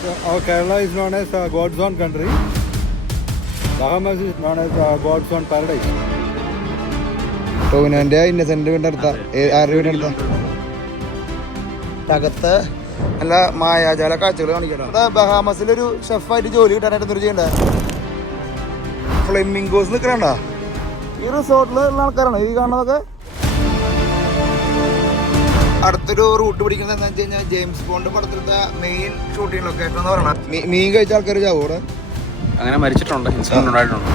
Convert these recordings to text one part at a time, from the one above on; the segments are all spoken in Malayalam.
Our Kerala is known as God's own country. Bahamas is known as God's own paradise. ടോവിനോന്റെ Innocent വീടിന്റെ അടുത്ത ആരുടെ വീടിന്റെ അടുത്ത അകത്ത് നല്ല മായാജാല കാഴ്ചകൾ കാണിക്കണം. ഇവിടെ ബഹാമസിലൊരു ഷെഫായിട്ട് ജോലി കിട്ടാനായിട്ട് എന്തൊരു ചെയ്യണ്ട ഫ്ലെമിംഗോസ് നിൽക്കണണ്ട. ഈ റിസോർട്ടിലുള്ള ആൾക്കാരാണ് ഈ കാണുന്നതൊക്കെ. അടുത്തൊരു റൂട്ട് പിടിക്കുന്നത് എന്താ വെച്ച് കഴിഞ്ഞാൽ ജെയിംസ് ബോണ്ട് പടത്തിലത്തെ മെയിൻ ഷൂട്ടിംഗ് ലൊക്കേഷൻ എന്ന് പറയുന്നത്. മീൻ കഴിച്ച ആൾക്കാർ ചാവും ഇവിടെ. അങ്ങനെ മരിച്ചിട്ടുണ്ട്, ഇൻസിഡന്റ് ഉണ്ടായിട്ടുണ്ട്.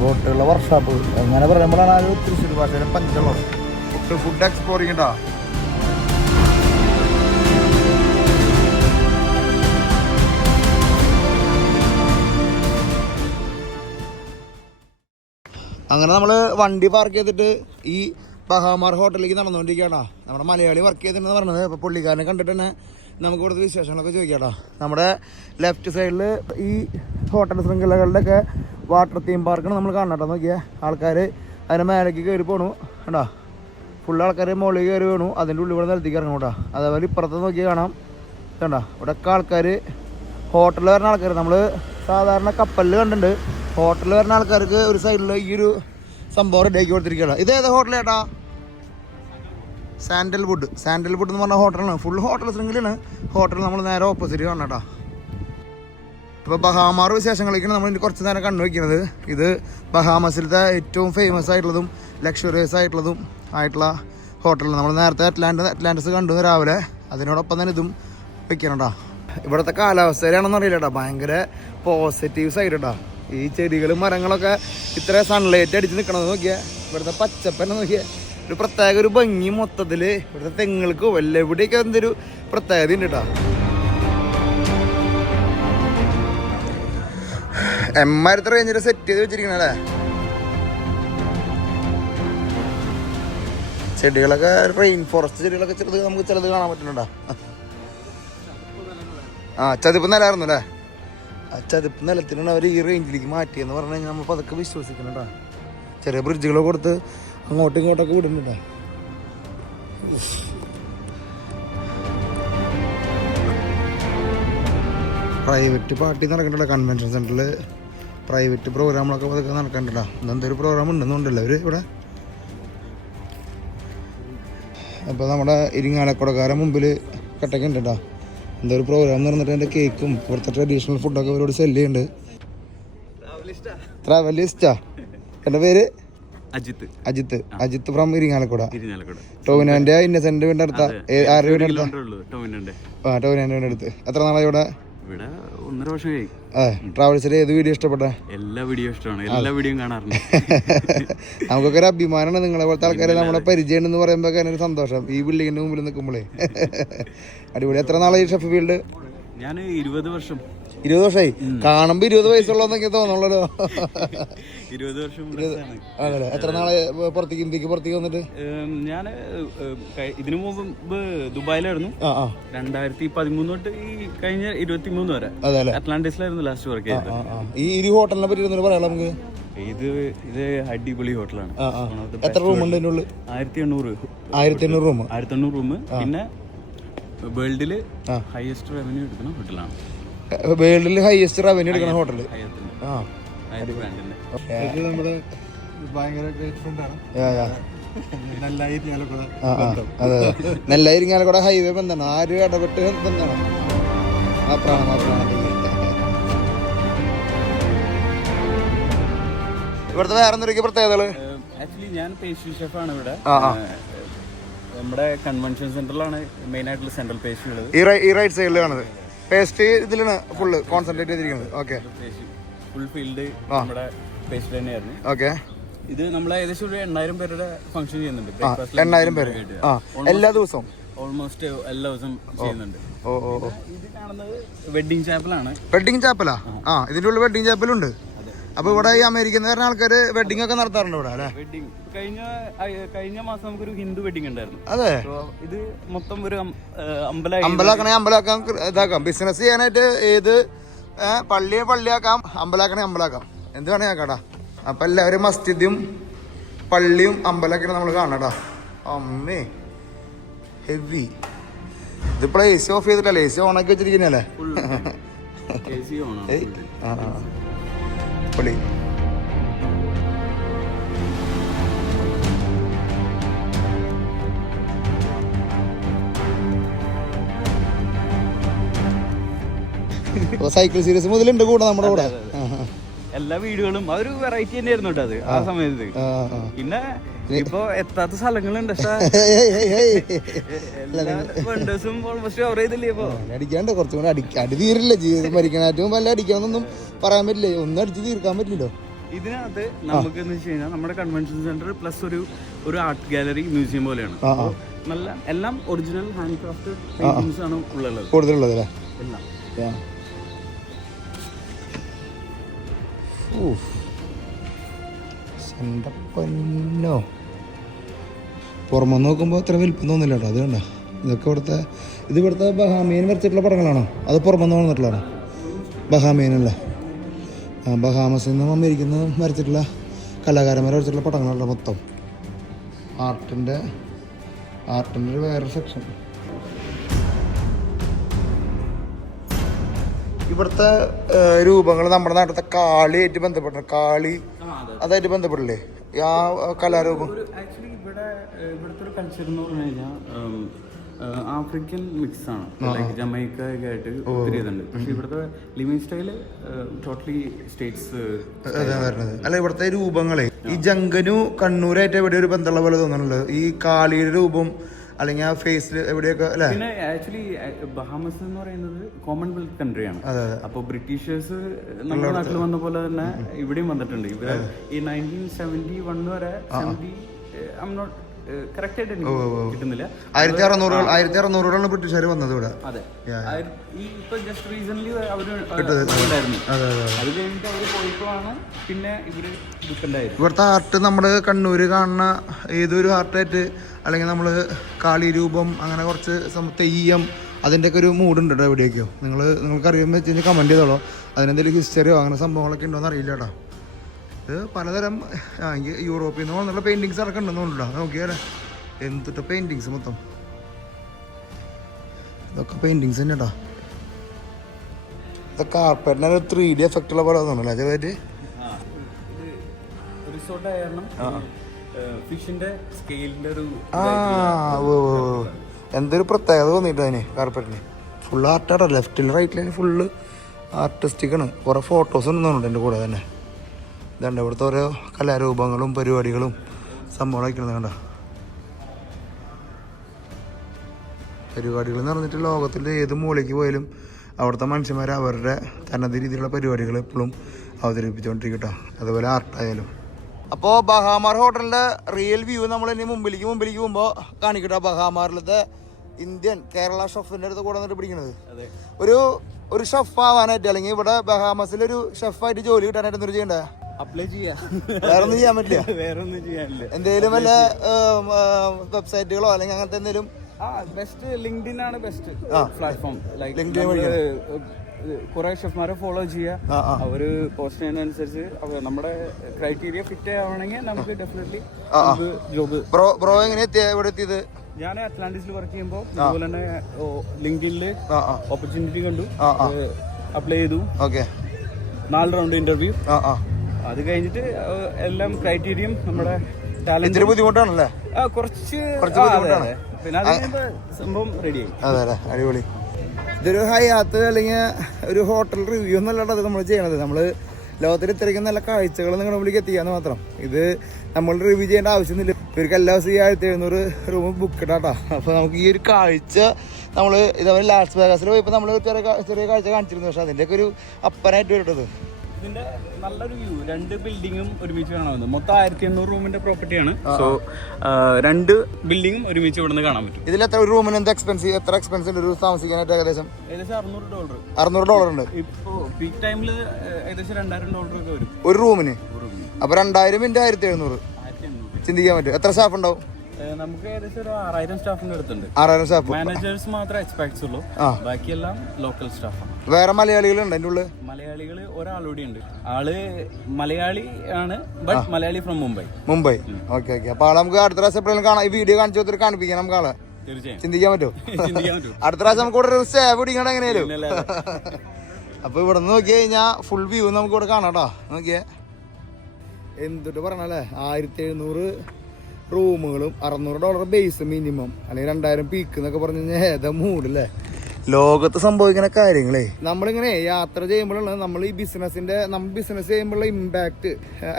ബോട്ടുള്ള വർക്ക്ഷോപ്പ് അങ്ങനെ പറയുമ്പോഴാണ് ആ ഒരു തൃശ്ശൂർ ഭാഷയിലെ പഞ്ചുള്ളത്. ഫുഡ് എക്സ്പ്ലോറിംഗ് ഉണ്ടാ. അങ്ങനെ നമ്മൾ വണ്ടി പാർക്ക് ചെയ്തിട്ട് ഈ ബഹാമാർ ഹോട്ടലിലേക്ക് നടന്നുകൊണ്ടിരിക്കുകയാണോ. നമ്മുടെ മലയാളി വർക്ക് ചെയ്തിട്ടുണ്ടെന്ന് പറഞ്ഞത്. അപ്പോൾ പുള്ളിക്കാരനെ കണ്ടിട്ട് തന്നെ നമുക്ക് ഇവിടുത്തെ വിശേഷങ്ങളൊക്കെ ചോദിക്കാട്ടോ. നമ്മുടെ ലെഫ്റ്റ് സൈഡിൽ ഈ ഹോട്ടൽ ശൃംഖലകളുടെയൊക്കെ വാട്ടർ തീം പാർക്കാണ് നമ്മൾ കാണട്ടോ. നോക്കിയാൽ ആൾക്കാർ അതിൻ്റെ മേലേക്ക് കയറി പോണു കേട്ടോ. ഫുൾ ആൾക്കാർ മുകളിൽ കയറി വീണു. അതിൻ്റെ ഉള്ളിൽ ഇവിടെ നിലത്തേക്ക് ഇറങ്ങും കേട്ടോ. അതേപോലെ ഇപ്പുറത്ത് നോക്കിയാൽ കാണാം കേട്ടോ. ഇവിടെയൊക്കെ ആൾക്കാർ ഹോട്ടലിൽ വരുന്ന ആൾക്കാർ നമ്മൾ സാധാരണ കപ്പലിൽ കണ്ടിട്ടുണ്ട്. ഹോട്ടലിൽ വരുന്ന ആൾക്കാർക്ക് ഒരു സൈഡിൽ ഈ ഒരു സംഭവം റെഡിയാക്കി കൊടുത്തിരിക്കുകയാണ്. ഇതേതാ ഹോട്ടൽ ചേട്ടാ? സാൻഡൽവുഡ് എന്ന് പറഞ്ഞ ഹോട്ടലാണ്. ഫുൾ ഹോട്ടൽ ശൃംഖലയാണ്. ഹോട്ടൽ നമ്മൾ നേരെ ഓപ്പോസിറ്റ് കാണാം കേട്ടോ. ഇപ്പോൾ ബഹാമാർ വിശേഷങ്ങളിലേക്കാണ് നമ്മൾ ഇനി കുറച്ച് നേരം കണ്ടു വയ്ക്കുന്നത്. ഇത് ബഹാമസിലത്തെ ഏറ്റവും ഫേമസ് ആയിട്ടുള്ളതും ലക്ഷറിയസ് ആയിട്ടുള്ള ഹോട്ടലാണ്. നമ്മൾ നേരത്തെ അറ്റ്ലാന്റിസ് കണ്ടു രാവിലെ. അതിനോടൊപ്പം തന്നെ ഇതും വെക്കണം കേട്ടോ. ഇവിടുത്തെ കാലാവസ്ഥയിലാണെന്ന് അറിയില്ല കേട്ടോ. ഭയങ്കര പോസിറ്റീവ് സൈഡ് കേട്ടോ. ഈ ചെടികളും മരങ്ങളൊക്കെ ഇത്ര സൺലൈറ്റ് അടിച്ച് നിൽക്കണമെന്ന് നോക്കിയാൽ ഇവിടുത്തെ പച്ചപ്പന്നെ നോക്കിയാൽ ഒരു പ്രത്യേക ഒരു ഭംഗി. മൊത്തത്തിൽ ഇവിടുത്തെ തെങ്ങുകൾക്ക് വല്ലവിടെയൊക്കെ എന്തൊരു പ്രത്യേകത ഉണ്ട് കേട്ടോ. എമ്മാരത്തെ റേഞ്ചിൽ സെറ്റ് ചെയ്ത് വെച്ചിരിക്കണല്ലേ. ചെടികളൊക്കെ റെയിൻ ഫോറസ്റ്റ് ചെടികളൊക്കെ നമുക്ക് ചിലത് കാണാൻ പറ്റുന്നുണ്ടോ. ചതുപ്പ് നിലായിരുന്നു അല്ലേ. ചതുപ്പ് നിലത്തിനാണ് അവർ ഈ റേഞ്ചിലേക്ക് മാറ്റിയെന്ന് പറഞ്ഞു കഴിഞ്ഞാൽ നമ്മൾ അതൊക്കെ വിശ്വസിക്കണം കേട്ടോ. ചെറിയ ബ്രിഡ്ജുകളൊക്കെ കൊടുത്ത് അങ്ങോട്ടും ഇങ്ങോട്ടൊക്കെ വിടുന്നുണ്ടോ. പ്രൈവറ്റ് പാർട്ടി നടക്കണ്ടല്ലോ. കൺവെൻഷൻ സെൻറ്ററിൽ പ്രൈവറ്റ് പ്രോഗ്രാമുകളൊക്കെ അതൊക്കെ നടക്കണ്ടല്ലോ. എന്തൊരു പ്രോഗ്രാം ഉണ്ടെന്നുണ്ടല്ലോ അവർ ഇവിടെ. അപ്പോൾ നമ്മുടെ ഇരിങ്ങാലക്കുടക്കാരെ മുമ്പിൽ കട്ടൊക്കെ ഉണ്ട് കേട്ടോ. എന്തോ ഒരു പ്രോഗ്രാം നടന്നിട്ട് എൻ്റെ കേക്കും ഇവിടുത്തെ ട്രഡീഷണൽ ഫുഡൊക്കെ അവരോട് സെല്ല് ചെയ്യുന്നുണ്ട്. ട്രാവലിസ്റ്റാ. എൻ്റെ പേര് അജിത്ത് ഫ്രം ഇരിങ്ങാലക്കുട. ടോവിനോന്റെ ഇന്നസെന്റ് വീടിന്റെ അടുത്ത ആരുടെ വീടിന്റെ അടുത്ത? ടോവിനോന്റെ വീടിന്റെ അടുത്ത്. എത്ര നാളായി ഇവിടെ? 1.5 വർഷമായി. ട്രാവൽസിൽ ഏത് വീഡിയോ ഇഷ്ടപ്പെട്ട? എല്ലാ വീഡിയോ ഇഷ്ടമാണ്, എല്ലാ വീഡിയോയും കാണാറുണ്ട്. നമുക്കൊക്കെ ഒരു അഭിമാനമാണ് നിങ്ങളെ പോലത്തെ ആൾക്കാരെ നമ്മളെ പരിചയം എന്ന് പറയുമ്പോൾ ഒരു സന്തോഷം. ഈ ബിൽഡിങ്ങിന്റെ മുമ്പിൽ നിൽക്കുമ്പോഴേ അടിപൊളി. എത്ര നാളായി ഷെഫ് ഫീൽഡ്? ഞാൻ 20 വർഷം. 20 വർഷമായി. കാണുമ്പോ 20 വയസ്സുള്ളതെന്നൊക്കെ തോന്നുള്ളൂ. 20 വർഷം. അതല്ലേ. എത്ര നാളെ ഇന്ത്യക്ക് പുറത്തേക്ക് വന്നിട്ട്? ഞാൻ ഇതിനു മുമ്പ് ദുബായിലായിരുന്നു. 2013 തൊട്ട് ഈ കഴിഞ്ഞ 23 വരെ അറ്റ്ലാന്റിസിലായിരുന്നു ലാസ്റ്റ് വർക്ക് ചെയ്തത്. ഈ ഹോട്ടലിനെ പറ്റി പറയാം നമുക്ക്. ഇത് അടിപൊളി ഹോട്ടലാണ്. എത്ര റൂം ഉണ്ട് ഇതിനുള്ളിൽ? 1800 റൂം. 1800 റൂം. പിന്നെ വേൾഡില് ഹയസ്റ്റ് റവന്യൂ എടുക്കുന്ന ഹോട്ടലാണ്. വേൾഡിൽ ഹയസ്റ്റ് റവന്യൂ എടുക്കുന്ന ഹോട്ടൽ. നമ്മുടെ ഭയങ്കര ഗ്രേറ്റ് ഫ്രണ്ടാണ്. അതെ, നെല്ലായിരിങ്ങാലക്കുട ഹൈവേ ബന്ധാണ്. ആരും ഇടപെട്ട് ബന്ധാണ്. ഇവിടുത്തെ വേറെ എന്തൊക്കെ പ്രത്യേകതകള്? ആക്ച്വലി ഞാൻ പേസ്ട്രി ഷെഫാണ് ഇവിടെ. നമ്മുടെ കൺവെൻഷൻ സെന്ററിലാണ് മെയിൻ ആയിട്ടുള്ള സെൻട്രൽ പേസ്ട്രി ഉള്ളത്. ഈ റൈറ്റ് സൈഡിലാണത് പേസ്ട്രി. ഇതിലാണ് ഫുള്ള് കോൺസെൻട്രേറ്റ് ചെയ്തിരിക്കുന്നത്. ഓക്കെ, ഫുൾ ഫീൽഡ് നമ്മുടെ പേസ്ട്രി തന്നെയായിരുന്നു. ഓക്കെ, ഇത് നമ്മൾ ഏകദേശം ഒരു 8,000 പേരുടെ ഫംഗ്ഷൻ ചെയ്യുന്നുണ്ട്. 8,000 പേര് എല്ലാ ദിവസവും ഓൾമോസ്റ്റ് എല്ലാ ദിവസവും ചെയ്യുന്നുണ്ട്. ഇത് കാണുന്നത് വെഡിങ് ചാപ്പലാണ്. വെഡിങ് ചാപ്പലാ? ഇതിന്റെ ഉള്ളിൽ വെഡിങ് ചാപ്പലുണ്ട്. അപ്പൊ ഇവിടെ ഈ അമേരിക്കയിൽ നിന്ന് വരുന്ന ആൾക്കാര് വെഡിങ് ഒക്കെ നടത്താറുണ്ട് ഇവിടെ അല്ലേ? വെഡിങ് കഴിഞ്ഞ മാസം നമുക്കൊരു ഹിന്ദു വെഡിങ് ഉണ്ടായിരുന്നു. അതെ, ഇത് മൊത്തം ഒരു അമ്പലാക്കാൻ ഇതാക്കാം. ബിസിനസ് ചെയ്യാനായിട്ട് ഏത് പള്ളിയാക്കാം, അമ്പലാക്കാം, എന്ത് വേണേ ആക്കാടാ. അപ്പൊ എല്ലാവരും മസ്ജിദും പള്ളിയും അമ്പലമൊക്കെയാണ് നമ്മൾ കാണാടാ. അമ്മേ ഹെവി. ഇതിപ്പോൾ AC ഓഫ് ചെയ്തിട്ടല്ലേ, AC ഓണാക്കി വെച്ചിരിക്കുന്നല്ലേ? പൊളി. സൈക്കിൾ സീരീസ് മുതലുണ്ട് കൂടെ നമ്മുടെ കൂടെ. എല്ലാ വീടുകളും ഒരു വെറൈറ്റി തന്നെയായിരുന്നു കേട്ടോ അത് ആ സമയത്ത്. പിന്നെ ഇപ്പൊ എത്താത്ത സ്ഥലങ്ങളുണ്ട്, വെണ്ടേഴ്സും ഓൾമോസ്റ്റ് കവർ ചെയ്തില്ലേ ഇപ്പൊ. അടിക്കാണ്ട് കുറച്ചും കൂടെ അടി തീരില്ല. ജീവിതം മരിക്കണ ഏറ്റവും വല്ല അടിക്കാന്നൊന്നും പറയാൻ പറ്റില്ല, ഒന്നും അടിച്ച് തീർക്കാൻ പറ്റില്ലല്ലോ. ഇതിനകത്ത് നമുക്ക് എന്ന് വെച്ച് കഴിഞ്ഞാൽ നമ്മുടെ കൺവെൻഷൻ സെന്റർ പ്ലസ് ഒരു ആർട്ട് ഗാലറി മ്യൂസിയം പോലെയാണ്. നല്ല എല്ലാം ഒറിജിനൽ ഹാൻഡ് ക്രാഫ്റ്റ് പെയിന്റിങ്സ് ആണ് ഉള്ളത് കൂടുതലുള്ളത് അല്ലേ എല്ലാം. പൊന്നോ, പുറമെ നോക്കുമ്പോൾ അത്ര വലിപ്പം തോന്നില്ല കേട്ടോ. അത് കണ്ട, ഇതൊക്കെ ഇവിടുത്തെ ബഹാമീൻ വരച്ചിട്ടുള്ള പടങ്ങളാണോ? അത് പുറമെ തോന്നിട്ടുള്ളതാണോ? ബഹാമീനല്ലേ? ബഹാമസിൽ നിന്ന് അമേരിക്കയിൽ നിന്ന് വരച്ചിട്ടുള്ള കലാകാരന്മാരെ വരച്ചിട്ടുള്ള പടങ്ങളല്ല മൊത്തം. ആർട്ടിൻ്റെ ഒരു വേറെ സെക്ഷൻ. ഇവിടുത്തെ രൂപങ്ങൾ നമ്മുടെ നാട്ടിലത്തെ കാളിയായിട്ട് ബന്ധപ്പെട്ട അതായിട്ട് ബന്ധപ്പെടില്ലേ ആ കലാരൂപം? ആക്ച്വലി ഇവിടുത്തെ ഒരു കൾച്ചർ എന്ന് പറഞ്ഞു കഴിഞ്ഞാൽ ആഫ്രിക്കൻ മിക്സ് ആണ്. ലൈക്ക് ജമൈക്ക ഒക്കെ ആയിട്ട് ഒത്തിരി ഇതുണ്ട്. പക്ഷെ ഇവിടുത്തെ ലിവിങ് സ്റ്റൈല് ടോട്ടലി സ്റ്റേറ്റ്സ് വരുന്നത്. അല്ല, ഇവിടുത്തെ രൂപങ്ങളെ ഈ ജങ്കനു കണ്ണൂരായിട്ട് എവിടെ ഒരു ബന്ധമുള്ള പോലെ തോന്നുന്നുള്ളത്. ഈ കാളിയുടെ രൂപം അല്ലെങ്കിൽ ആ ഫേസിൽ എവിടെയൊക്കെ അല്ലേ? പിന്നെ ആക്ച്വലി ബഹാമസ് എന്ന് പറയുന്നത് കോമൺവെൽത്ത് കൺട്രിയാണ്. അപ്പൊ ബ്രിട്ടീഷേഴ്സ് നമ്മുടെ നാട്ടിൽ വന്ന പോലെ തന്നെ ഇവിടെയും വന്നിട്ടുണ്ട്. ഇവര് ഈ 1971 വരെ 70 കറക്റ്റ് ആയിട്ട് കിട്ടുന്നില്ല. 1600 ബ്രിട്ടീഷുകാർ വന്നത് ഇവിടെ. അതെ, ഇപ്പൊ ജസ്റ്റ് റീസൺലി അവര് ഉണ്ടായിരുന്നു. അത് കഴിഞ്ഞിട്ട് അവര് പോയപ്പോഴാണ് പിന്നെ ഇവര് ഡിപ്പെൻഡ് ആയത്. ഇവിടുത്തെ ആർട്ട് നമ്മുടെ കണ്ണൂര് കാണുന്ന ഏതൊരു ആർട്ടായിട്ട് അല്ലെങ്കിൽ നമ്മൾ കാളി രൂപം അങ്ങനെ കുറച്ച് തെയ്യം അതിൻ്റെയൊക്കെ ഒരു മൂഡുണ്ട് കേട്ടോ എവിടെയൊക്കെയോ. നിങ്ങൾക്ക് അറിയാൻ വെച്ച് കഴിഞ്ഞാൽ കമൻറ്റ് ചെയ്തോളൂ. അതിനെന്തെങ്കിലും ഹിസ്റ്ററിയോ അങ്ങനെ സംഭവങ്ങളൊക്കെ ഉണ്ടോയെന്ന് അറിയില്ല കേട്ടോ. ഇത് പലതരം യൂറോപ്പിൽ നിന്ന് വന്നുള്ള പെയിൻറ്റിങ്സ് അടക്കം ഉണ്ടെന്ന് തോന്നുന്നുണ്ടോ? നോക്കിയാലേ എന്തിട്ട് പെയിൻറ്റിങ്സ് മൊത്തം ഇതൊക്കെ പെയിൻറ്റിങ്സ് തന്നെ കേട്ടോ. ഇതൊക്കെ കാർപ്പറ്റിന് 3D എഫക്റ്റ് ഉള്ള പോലെ തോന്നുന്നല്ലേ ചെറുതായിട്ട്? എന്തൊരു പ്രത്യേകത തോന്നിയിട്ട് അതിന് കാർപ്പറ്റിന്. ഫുൾ ആർട്ടാട്ടോ, ലെഫ്റ്റിൽ റൈറ്റിലും ഫുള്ള് ആർട്ടിസ്റ്റിക്കാണ്. കുറേ ഫോട്ടോസ് ഉണ്ടെന്ന് തോന്നുന്നുണ്ട് എൻ്റെ കൂടെ തന്നെ. ഇതുണ്ട് ഇവിടുത്തെ ഓരോ കലാരൂപങ്ങളും പരിപാടികളും സംഭവങ്ങളൊക്കെ കണ്ട പരിപാടികൾ എന്ന് പറഞ്ഞിട്ട് ലോകത്തിൻ്റെ ഏത് മൂലയ്ക്ക് പോയാലും അവിടുത്തെ മനുഷ്യന്മാർ അവരുടെ തനത് രീതിയിലുള്ള പരിപാടികൾ എപ്പോഴും അവതരിപ്പിച്ചുകൊണ്ടിരിക്കട്ടോ. അതുപോലെ ആർട്ടായാലും. അപ്പോൾ ബഹാമാർ ഹോട്ടലിൻ്റെ റിയൽ വ്യൂ നമ്മൾ ഇനി മുമ്പിലേക്ക് പോകുമ്പോൾ കാണിക്കട്ടോ. ബഹാമാറിലത്തെ ഇന്ത്യൻ കേരള ഷെഫിൻ്റെ അടുത്ത് കൂടെ വന്നിട്ട് പിടിക്കണത് ഒരു ഷെഫ് ആവാനായിട്ട് അല്ലെങ്കിൽ ഇവിടെ ബഹാമസിലൊരു ഷെഫായിട്ട് ജോലി കിട്ടാനായിട്ട് എന്തൊരു ചെയ്യണ്ടേ? അപ്ലൈ ചെയ്യാം. വേറെ ഒന്നും ചെയ്യാൻ പറ്റില്ല. വേറെ ഒന്നും ചെയ്യാനില്ല. എന്തെങ്കിലും വല്ല വെബ്സൈറ്റുകളോ അല്ലെങ്കിൽ അങ്ങനത്തെ എന്തെങ്കിലും? ബെസ്റ്റ് ലിങ്ക്ഡിൻ ആണ് ബെസ്റ്റ് പ്ലാറ്റ്ഫോം. ലൈക്ക് കുറെ ഷെഫ്മാരെ ഫോളോ ചെയ്യുക. അവര് പോസ്റ്റ് ചെയ്യുന്നതനുസരിച്ച് നമ്മുടെ ക്രൈറ്റീരിയ ഫിറ്റ് ആവണമെങ്കിൽ നമുക്ക് ഡെഫിനറ്റ്ലി ജോബ്. ബ്രോ എങ്ങനെയാ ഇവിടെ എത്തിയത്? ഞാൻ അറ്റ്ലാന്റിസിൽ വർക്ക് ചെയ്യുമ്പോൾ അതുപോലെ തന്നെ ലിങ്ക്ഡിനില് ഓപ്പർച്യൂണിറ്റി കണ്ടു, അപ്ലൈ ചെയ്തു. 4 റൗണ്ട് ഇന്റർവ്യൂ. അത് കഴിഞ്ഞിട്ട് എല്ലാം ക്രൈറ്റീരിയം നമ്മുടെ ടാലന്റ്. ബുദ്ധിമുട്ടാണല്ലേ? കുറച്ച് പിന്നെ അത് സംഭവം റെഡിയായി. അതെ, അടിപൊളി. ഇതൊരു ഹയാത്ത് അല്ലെങ്കിൽ ഒരു ഹോട്ടൽ റിവ്യൂ എന്നല്ലാണ്ട് അത് നമ്മൾ ചെയ്യണത്. നമ്മൾ ലോകത്തിൽ ഇത്രയ്ക്കും നല്ല കാഴ്ചകൾ നിങ്ങളുടെ മുമ്പിലേക്ക് എത്തിക്കാന്ന് മാത്രം. ഇത് നമ്മൾ റിവ്യൂ ചെയ്യേണ്ട ആവശ്യമൊന്നുമില്ല. ഇവർക്ക് എല്ലാ ദിവസവും 1700 റൂം ബുക്ക് ഇടാട്ടോ. അപ്പോൾ നമുക്ക് ഈ ഒരു കാഴ്ച നമ്മൾ ഇതേപോലെ ലാസ് വേഗാസിൽ പോയപ്പോൾ നമ്മൾ ചെറിയ കാഴ്ച കാണിച്ചിരുന്നു. പക്ഷെ അതിൻ്റെയൊക്കെ ഒരു അപ്പനായിട്ട് വരട്ടത്. ഇതിന്റെ നല്ലൊരു വ്യൂ, 2 ബിൽഡിങ്ങും ഒരുമിച്ച് കാണാവുന്നത്. മൊത്തം 1800 റൂമിന്റെ പ്രോപ്പർട്ടിയാണ്. സോ 2 ബിൽഡിങ്ങും ഒരുമിച്ച് ഇവിടെ നിന്ന് കാണാൻ പറ്റും. ഇതിൽ എത്ര ഒരു റൂമിന് എത്ര എക്സ്പെൻസീവ് ഒരു താമസിക്കാനായിട്ട്? ഏകദേശം $600 ഉണ്ട്. ഇപ്പോ പീക്ക് ടൈമിൽ ഏകദേശം $2000 ഒക്കെ വരും ഒരു റൂമിന്. അപ്പൊ 2000 × 1700 ചിന്തിക്കാൻ പറ്റും. എത്ര സ്റ്റാഫ് ഉണ്ടാവും? നമുക്ക് ഏകദേശം ഒരു 6000 സ്റ്റാഫിന്റെ അടുത്തുണ്ട്. 6000 സ്റ്റാഫ്. മാനേജേഴ്സ് മാത്രമേ എക്സ്പെക്ട്സ് ഉള്ളൂ, ബാക്കിയെല്ലാം ലോക്കൽ സ്റ്റാഫാണ്. വേറെ മലയാളികളുണ്ട് അതിൻ്റെ ഉള്ളിൽ? മലയാളികൾ ഒരാളൂടെ ഉണ്ട്. ആള് മലയാളി ആണ്, but Malayali from Mumbai. Okay. അപ്പൊ ആളെ നമുക്ക് അടുത്ത പ്രാവശ്യം എപ്പോഴും കാണാം. ഈ വീഡിയോ കാണിച്ചു കാണിപ്പിക്കാം നമുക്ക് ആളെ. തീർച്ചയായും ചിന്തിക്കാൻ പറ്റുമോ? ചിന്തിക്കാൻ പറ്റും. അടുത്ത പ്രാവശ്യം നമുക്ക് ഇവിടെ ഒരു സ്റ്റേ പിടിക്കണം എങ്ങനെയാലും. അപ്പൊ ഇവിടെ നിന്ന് നോക്കി കഴിഞ്ഞാൽ ഫുൾ വ്യൂ നമുക്ക് ഇവിടെ കാണാം കേട്ടോ. നോക്കിയേ എന്തിട്ട് പറഞ്ഞല്ലേ, 1700 റൂമുകളും $600 ബേസ് മിനിമം, അല്ലെങ്കിൽ 2000 പീക്ക് എന്നൊക്കെ പറഞ്ഞു കഴിഞ്ഞാൽ ഏതാ മൂടില്ലേ ലോകത്ത് സംഭവിക്കുന്ന കാര്യങ്ങളെ. നമ്മളിങ്ങനെ യാത്ര ചെയ്യുമ്പോഴാണ് നമ്മൾ ഈ നമ്മൾ ബിസിനസ് ചെയ്യുമ്പോഴുള്ള ഇമ്പാക്ട്.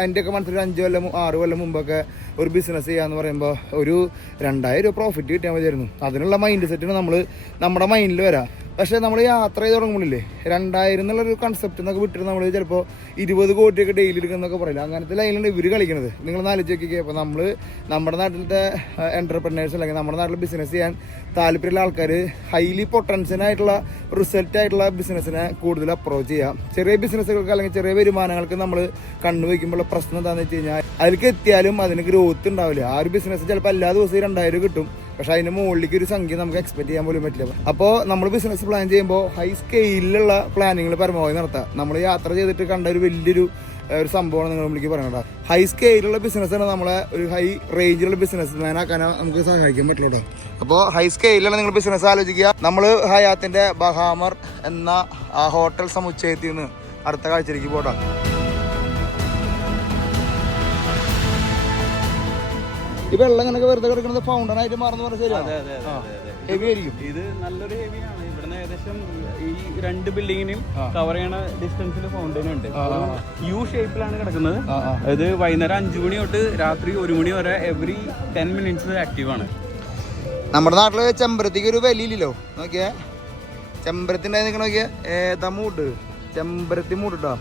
എൻ്റെയൊക്കെ മനസ്സിൽ 5 കൊല്ലം 6 കൊല്ലം മുമ്പൊക്കെ ഒരു ബിസിനസ് ചെയ്യാന്ന് പറയുമ്പോൾ ഒരു 2000 രൂപ പ്രോഫിറ്റ് കിട്ടിയാൽ മതിയായിരുന്നു. അതിനുള്ള മൈൻഡ് സെറ്റിന് നമ്മുടെ മൈൻഡിൽ വരാം. പക്ഷേ നമ്മൾ യാത്ര ചെയ്ത് തുടങ്ങുമ്പോഴില്ലേ 2000 എന്നുള്ളൊരു കൺസെപ്റ്റ് എന്നൊക്കെ വിട്ടിട്ട് നമ്മൾ ചിലപ്പോൾ 20 കോടിയൊക്കെ ഡെയിലി എടുക്കുന്നൊക്കെ പറയില്ല. അങ്ങനത്തെ ലൈനിലാണ് ഇവർ കളിക്കുന്നത്. നിങ്ങൾ ആലോചിക്കുക, അപ്പോൾ നമ്മൾ നമ്മുടെ നാട്ടിലത്തെ എൻ്റർപ്രനേഴ്സ് അല്ലെങ്കിൽ നമ്മുടെ നാട്ടിൽ ബിസിനസ് ചെയ്യാൻ താല്പര്യമുള്ള ആൾക്കാർ ഹൈലി പൊട്ടൻഷ്യനായിട്ടുള്ള റിസൾട്ടായിട്ടുള്ള ബിസിനസ്സിനെ കൂടുതൽ അപ്രോച്ച് ചെയ്യാം. ചെറിയ ബിസിനസ്സുകൾക്ക് അല്ലെങ്കിൽ ചെറിയ വരുമാനങ്ങൾക്ക് നമ്മൾ കണ്ണുവയ്ക്കുമ്പോഴുള്ള പ്രശ്നം എന്താണെന്ന് വെച്ച് കഴിഞ്ഞാൽ അതിലേക്ക് എത്തിയാലും അതിന് ഗ്രോത്ത് ഉണ്ടാവില്ല. ആ ഒരു ബിസിനസ് ചിലപ്പോൾ എല്ലാ ദിവസവും 2000 കിട്ടും, പക്ഷെ അതിന് മുകളിലേക്ക് ഒരു സംഖ്യ നമുക്ക് എക്സ്പെക്ട് ചെയ്യാൻ പോലും പറ്റില്ല. അപ്പോൾ നമ്മൾ ബിസിനസ് പ്ലാൻ ചെയ്യുമ്പോൾ ഹൈ സ്കെയിലുള്ള പ്ലാനിങ്ങൾ പരമാവധി നടത്താം. നമ്മൾ യാത്ര ചെയ്തിട്ട് കണ്ട ഒരു വലിയൊരു സംഭവമാണ് നിങ്ങൾ മുമ്പിലേക്ക് പറയണത്. ഹൈ സ്കെയിലുള്ള ബിസിനസ്സാണ് നമ്മളെ ഒരു ഹൈ റേഞ്ചിലുള്ള ബിസിനസ് മാനാക്കാൻ നമുക്ക് സഹായിക്കാൻ പറ്റില്ല കേട്ടോ. അപ്പോൾ ഹൈ സ്കെയിലുള്ള നിങ്ങൾ ബിസിനസ് ആലോചിക്കുക. നമ്മൾ ഹയാത്തിൻ്റെ ബഹാമർ എന്ന ആ ഹോട്ടൽ സമുച്ചയത്തിൽ നിന്ന് അടുത്ത കാഴ്ചയിലേക്ക് പോട്ടാം. ഈ വെള്ളം ഇങ്ങനെ വെറുതെ കിടക്കുന്നത് ഫൗണ്ടനായിട്ട് മാറുന്ന പറഞ്ഞാൽ ശരിയാണ്. ഹെവി ആയിരിക്കും. ഇത് നല്ലൊരു ഹെവിയാണ്. ഇവിടുന്ന് ഏകദേശം ഈ 2 ബിൽഡിങ്ങിനും കവർ ചെയ്യണ ഡിസ്റ്റൻസിൽ ഫൗണ്ടൻ ഉണ്ട്. യു ഷേപ്പിലാണ് കിടക്കുന്നത്. അത് വൈകുന്നേരം 5 മണി തൊട്ട് രാത്രി 1 മണി വരെ എവറി 10 മിനിറ്റ്സ് ആക്റ്റീവ് ആണ്. നമ്മുടെ നാട്ടില് ചെമ്പരത്തിക്ക് ഒരു വിലയില്ലല്ലോ. നോക്കിയേ ചെമ്പരത്തി ഉണ്ടായി നിൽക്കണ നോക്കിയേ, ഏതാ മൂട് ചെമ്പരത്തി മൂട്ടോ.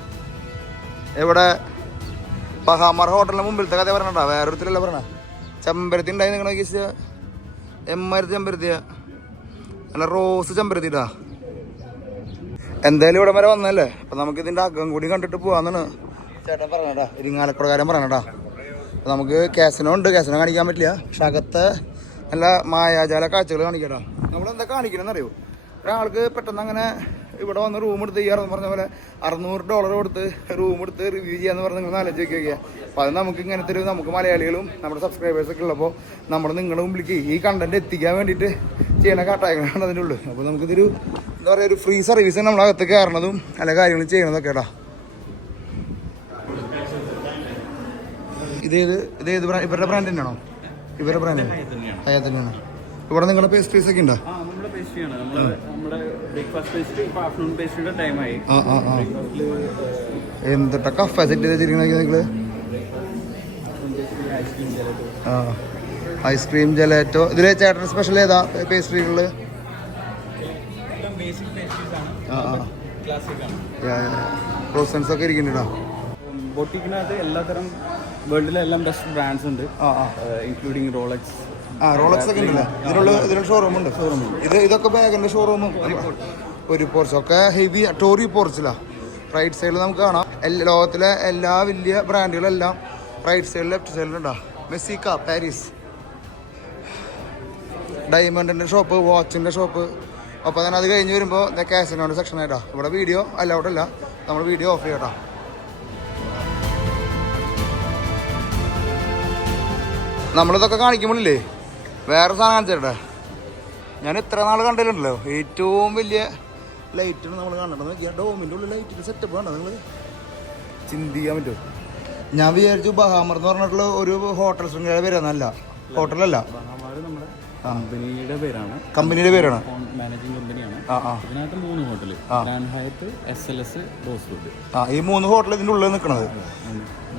എവിടെ ബഹാമർ ഹോട്ടലിന്റെ മുമ്പിലത്തെ കഥ പറഞ്ഞാ, വേറൊരുത്തിലല്ല പറഞ്ഞ ചെമ്പരത്തി ഉണ്ടായി നിൽക്കണ നോക്കിയ എമ്മാരത്തി ചെമ്പരത്തിയ അല്ല റോസ് ചെമ്പരത്തിട്ടാ. എന്തായാലും ഇവിടെ വരെ വന്നല്ലേ, അപ്പൊ നമുക്ക് ഇതിന്റെ അകം കൂടി കണ്ടിട്ട് പോവാന്നാണ് ചേട്ടൻ പറഞ്ഞടാ, ഇരിങ്ങാലക്കുടക്കാരൻ പറഞ്ഞടാ. അപ്പൊ നമുക്ക് കാസിനോ ഉണ്ട്, കാസിനോ കാണിക്കാൻ പറ്റില്ല, പക്ഷെ അകത്തെ നല്ല മായാജാല കാഴ്ചകൾ കാണിക്കട്ടാ. നമ്മളെന്താ കാണിക്കണമെന്നറിയോ, ഒരാൾക്ക് പെട്ടെന്ന് അങ്ങനെ ഇവിടെ വന്ന് റൂം എടുത്ത് ചെയ്യാറെന്ന് പറഞ്ഞ പോലെ $600 കൊടുത്ത് റൂം എടുത്ത് റിവ്യൂ ചെയ്യാന്ന് പറഞ്ഞ് നിങ്ങൾ ആലോചിച്ച് നോക്കിയാൽ. അപ്പോൾ അത് നമുക്ക് ഇങ്ങനത്തെ ഒരു നമുക്ക് മലയാളികളും നമ്മുടെ സബ്സ്ക്രൈബേഴ്സൊക്കെ ഉള്ളപ്പോൾ നമ്മൾ നിങ്ങളുടെ മുമ്പിലേക്ക് ഈ കണ്ടന്റ് എത്തിക്കാൻ വേണ്ടിയിട്ട് ചെയ്യണ കാട്ടായങ്ങളാണ് അതിൻ്റെ ഉള്ളു. അപ്പോൾ നമുക്കിതൊരു എന്താ പറയുക, ഒരു ഫ്രീ സർവീസ് നമ്മളകത്ത് കയറണതും അല്ല കാര്യങ്ങൾ ചെയ്യണതൊക്കെ കേട്ടാ. ഇതേത് ഇവരുടെ ബ്രാൻഡ് തന്നെയാണോ? ഇവരുടെ ബ്രാൻഡ് ഹയാത്ത് തന്നെയാണ്. ഇവിടെ നിങ്ങളുടെ പേസ്ട്രീസ് ഒക്കെ ഉണ്ടോ? എന്തൊക്കെ കഫ സെറ്റ് ചെയ്ത് വെച്ചിരിക്കണ നിങ്ങള്? Ice cream gelato. ഇതില് ചേട്ടൻ സ്പെഷ്യൽ ഏതാ പേസ്ട്രികളില്? ക്രോസൻസ് ഒക്കെ ഇരിക്കുന്നുണ്ടോ? ബൊട്ടിക്കിനകത്ത് എല്ലാത്തരം വേൾഡിലെ എല്ലാം ബെസ്റ്റ് ബ്രാൻഡ്സ് ഉണ്ട്, ഇൻക്ലൂഡിങ് റോളക്സ്. റോളക്സ് ഒക്കെ ഉണ്ടല്ലേ ഇതിനുള്ള ഷോറൂം ഉണ്ട്. ഇതൊക്കെ ബാഗിന്റെ ഷോറൂമും ഒരു പോർച്ച് ഒക്കെ ഹെവി ടോറി പോർച്ചിലാ. റൈറ്റ് സൈഡിൽ നമുക്ക് കാണാം ലോകത്തിലെ എല്ലാ വലിയ ബ്രാൻഡുകളെല്ലാം റൈറ്റ് സൈഡിൽ ലെഫ്റ്റ് സൈഡിലുണ്ടാ. മെസ്സിക്ക പാരീസ്, ഡയമണ്ടിന്റെ ഷോപ്പ്, വാച്ചിന്റെ ഷോപ്പ്. അപ്പോൾ തന്നെ അത് കഴിഞ്ഞ് വരുമ്പോൾ കാസിനോന്റെ സെക്ഷൻ ആയിട്ടാ. ഇവിടെ വീഡിയോ അലൗഡ് അല്ല, നമ്മൾ വീഡിയോ ഓഫ് ചെയ്യട്ടാ. നമ്മളിതൊക്കെ കാണിക്കുമ്പോഴില്ലേ വേറെ സാധനം കാണിച്ചേട്ടെ. ഞാൻ ഇത്ര നാൾ കണ്ടിട്ടുണ്ടല്ലോ, ഏറ്റവും വലിയ ലൈറ്റാണ് നമ്മൾ കണ്ടിട്ടുള്ളത്. ഡോമിൻ്റെ ഉള്ളിൽ ലൈറ്റിൻ്റെ സെറ്റപ്പ് കണ്ടോ നിങ്ങൾ? ചിന്തിക്കാൻ പറ്റുമോ? ഞാൻ വിചാരിച്ചു ബഹാമർ എന്ന് പറഞ്ഞിട്ടുള്ള ഒരു ഹോട്ടൽ ശൃംഖല പേരാന്നല്ല, ഹോട്ടലല്ല, കമ്പനിയുടെ പേരാണ്. മാനേജിംഗ് കമ്പനിയാണ്. ഇതിനകത്ത് 3 ഹോട്ടൽ, ഗ്രാൻഡ് ഹയത്ത്, SLS, റോസ്വുഡ്. ഈ 3 ഹോട്ടൽ ഇതിൻ്റെ ഉള്ളിൽ നിൽക്കണത്.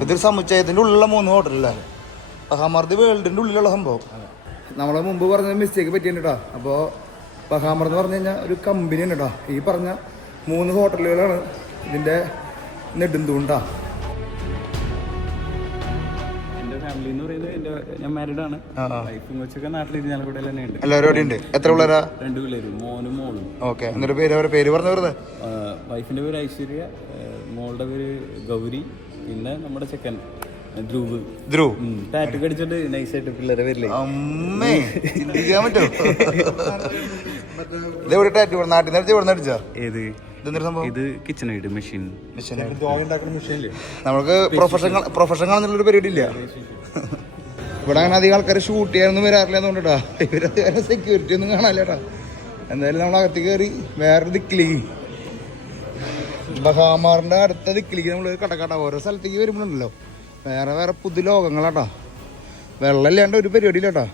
ഇതൊരു സമുച്ചയത്തിൻ്റെ ഉള്ളിലുള്ള 3 ഹോട്ടലല്ലേ? ബഹാമർദ് വേൾഡിൻ്റെ ഉള്ളിലുള്ള സംഭവം. നമ്മളെ മുമ്പ് പറഞ്ഞ മിസ്റ്റേക്ക് പറ്റിയിട്ടുണ്ട് കേട്ടോ. അപ്പോൾ ബഹാമർ എന്ന് പറഞ്ഞു കഴിഞ്ഞാൽ ഒരു കമ്പനിയാണ് കേട്ടോ. ഈ പറഞ്ഞ 3 ഹോട്ടലുകളാണ് ഇതിൻ്റെ നെടുന്തൂണ്ടാ. എൻ്റെ ഫാമിലി എന്ന് പറയുന്നത് ഞാൻ മാരീഡ് ആണ്. വൈഫും കൊച്ചൊക്കെ നാട്ടിൽ ഇരിഞ്ഞാലക്കുടയിൽ തന്നെ ഉണ്ട്. എല്ലാവരും അവിടെ ഉണ്ട്. എത്ര പിള്ളേരാ? 2 പിള്ളേരും, മോനും മോളും. ഓക്കെ, എന്നിട്ട് പേര് പറഞ്ഞു വെറുതെ. വൈഫിൻ്റെ പേര് ഐശ്വര്യ, മോളുടെ പേര് ഗൗരി, പിന്നെ നമ്മുടെ ചെക്കൻ ധ്രുവ്. ടാറ്റു കടിച്ചിട്ട് നൈസായിട്ട് പിള്ളേരെ വരില്ലേ. അമ്മേ, ചിന്തിക്കാൻ പറ്റുമോ? ഇതെവിടെ ടാറ്റു? നാട്ടിൽ നിന്ന് ഇവിടെ അടിച്ചാ? ഏത് ഇത് കിച്ചൺ ആയിട്ട് മെഷീൻ നമ്മൾക്ക് പ്രൊഫഷണൽ എന്നുള്ളൊരു പരിപാടി ഇല്ല. ഇവിടെ അങ്ങനെ അധികം ആൾക്കാർ ഷൂട്ട് ചെയ്യാനൊന്നും വരാറില്ല എന്നുകൊണ്ടാ. ഇവരത് സെക്യൂരിറ്റി ഒന്നും കാണാനില്ല കേട്ടാ. എന്തായാലും നമ്മൾ അകത്ത് കയറി വേറൊരു ദിക്കിലേക്ക്, ബഹാമാറിന്റെ അടുത്ത ദിക്കിലേക്ക് നമ്മൾ കടക്കാട്ടാ. ഓരോ സ്ഥലത്തേക്ക് വരുമ്പോഴുണ്ടല്ലോ വേറെ വേറെ പുതു ലോകങ്ങളാട്ടാ. വെള്ളമില്ലാണ്ട് ഒരു പരിപാടിയില്ലാട്ടാ.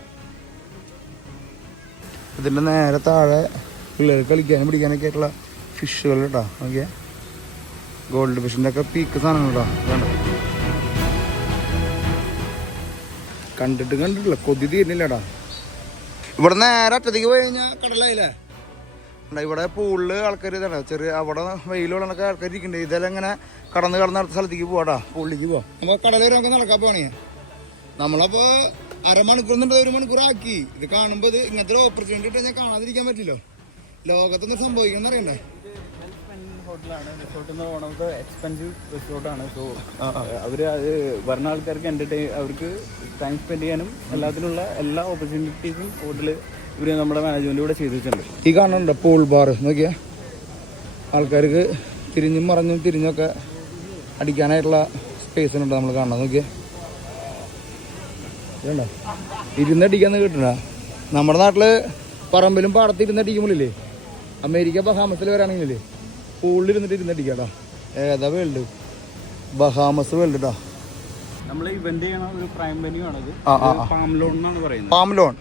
ഇതിൻ്റെ നേരെ താഴെ പിള്ളേർ കളിക്കാനും പിടിക്കാനൊക്കെ ആയിട്ടുള്ള ഫിഷുകൾ കേട്ടോ. നോക്കിയാൽ ഗോൾഡ് ഫിഷിൻ്റെ ഒക്കെ പീക്ക് സാധനങ്ങൾ കേട്ടോ. കണ്ടിട്ടില്ല, കൊതി തീരുന്നില്ലടാ. ഇവിടെ നേരെ അറ്റത്തേക്ക് പോയി കഴിഞ്ഞാൽ കടലായില്ലേ. ഇവിടെ പൂളില് ആൾക്കാർ ഇതാണ് ചെറിയ അവിടെ വെയിലുള്ളൊക്കെ ആൾക്കാർ ഇരിക്കുന്നുണ്ട്. ഇതെല്ലാം ഇങ്ങനെ കടന്ന് അടുത്ത സ്ഥലത്തേക്ക് പോവാടാ, പൂളിലേക്ക് പോവാം. നമുക്ക് കടൽ വരെ നമുക്ക് നടക്കാൻ പോകണേ. നമ്മളപ്പോ അരമണിക്കൂർ 1 മണിക്കൂർ ആക്കി. ഇത് കാണുമ്പോൾ ഇത് ഇങ്ങനത്തെ ഓപ്പർച്യൂണിറ്റി ഇട്ട് ഞാൻ കാണാതിരിക്കാൻ പറ്റില്ലോ. ലോകത്തൊന്നും സംഭവിക്കണം അറിയണ്ടേ. ഹോട്ടലാണ്, resort one of the expensive റിസോർട്ടാണ്. സോ അവർ അത് വരുന്ന ആൾക്കാർക്ക് അവർക്ക് ടൈം സ്പെൻഡ് ചെയ്യാനും എല്ലാത്തിനുള്ള എല്ലാ ഓപ്പർച്യൂണിറ്റീസും ഹോട്ടൽ ഇവർ നമ്മുടെ മാനേജ്മെന്റ് കൂടെ ചെയ്തു വെച്ചിട്ടുണ്ട്. ഈ കാണുന്നുണ്ട് പൂൾ ബാർ. നോക്കിയാ ആൾക്കാർക്ക് തിരിഞ്ഞും മറഞ്ഞും തിരിഞ്ഞൊക്കെ അടിക്കാനായിട്ടുള്ള സ്പേസിനുണ്ട് നമ്മൾ കാണണം. നോക്കിയാ ഇതുണ്ടോ, ഇരുന്നടിക്കാന്ന് കിട്ടണ്ട. നമ്മുടെ നാട്ടില് പറമ്പിലും പാടത്ത് ഇരുന്നടിക്കുമ്പോഴില്ലേ, അമേരിക്ക ബഹാമസിൽ വരാണെങ്കിലേ പൂളിൽ ഇരുന്നിട്ട് ഇരുന്നടിക്കാട്ടാ. ഏതാ വേൾഡ്? ബഹാമസ് വേൾഡ് ട്ടാ. നമ്മൾ ഇവന്റ് ചെയ്യണ ഒരു പ്രൈം വെന്യൂ ആണത്. പാം ലോൺ എന്നാണ് പറയുന്നത്. Palm loan.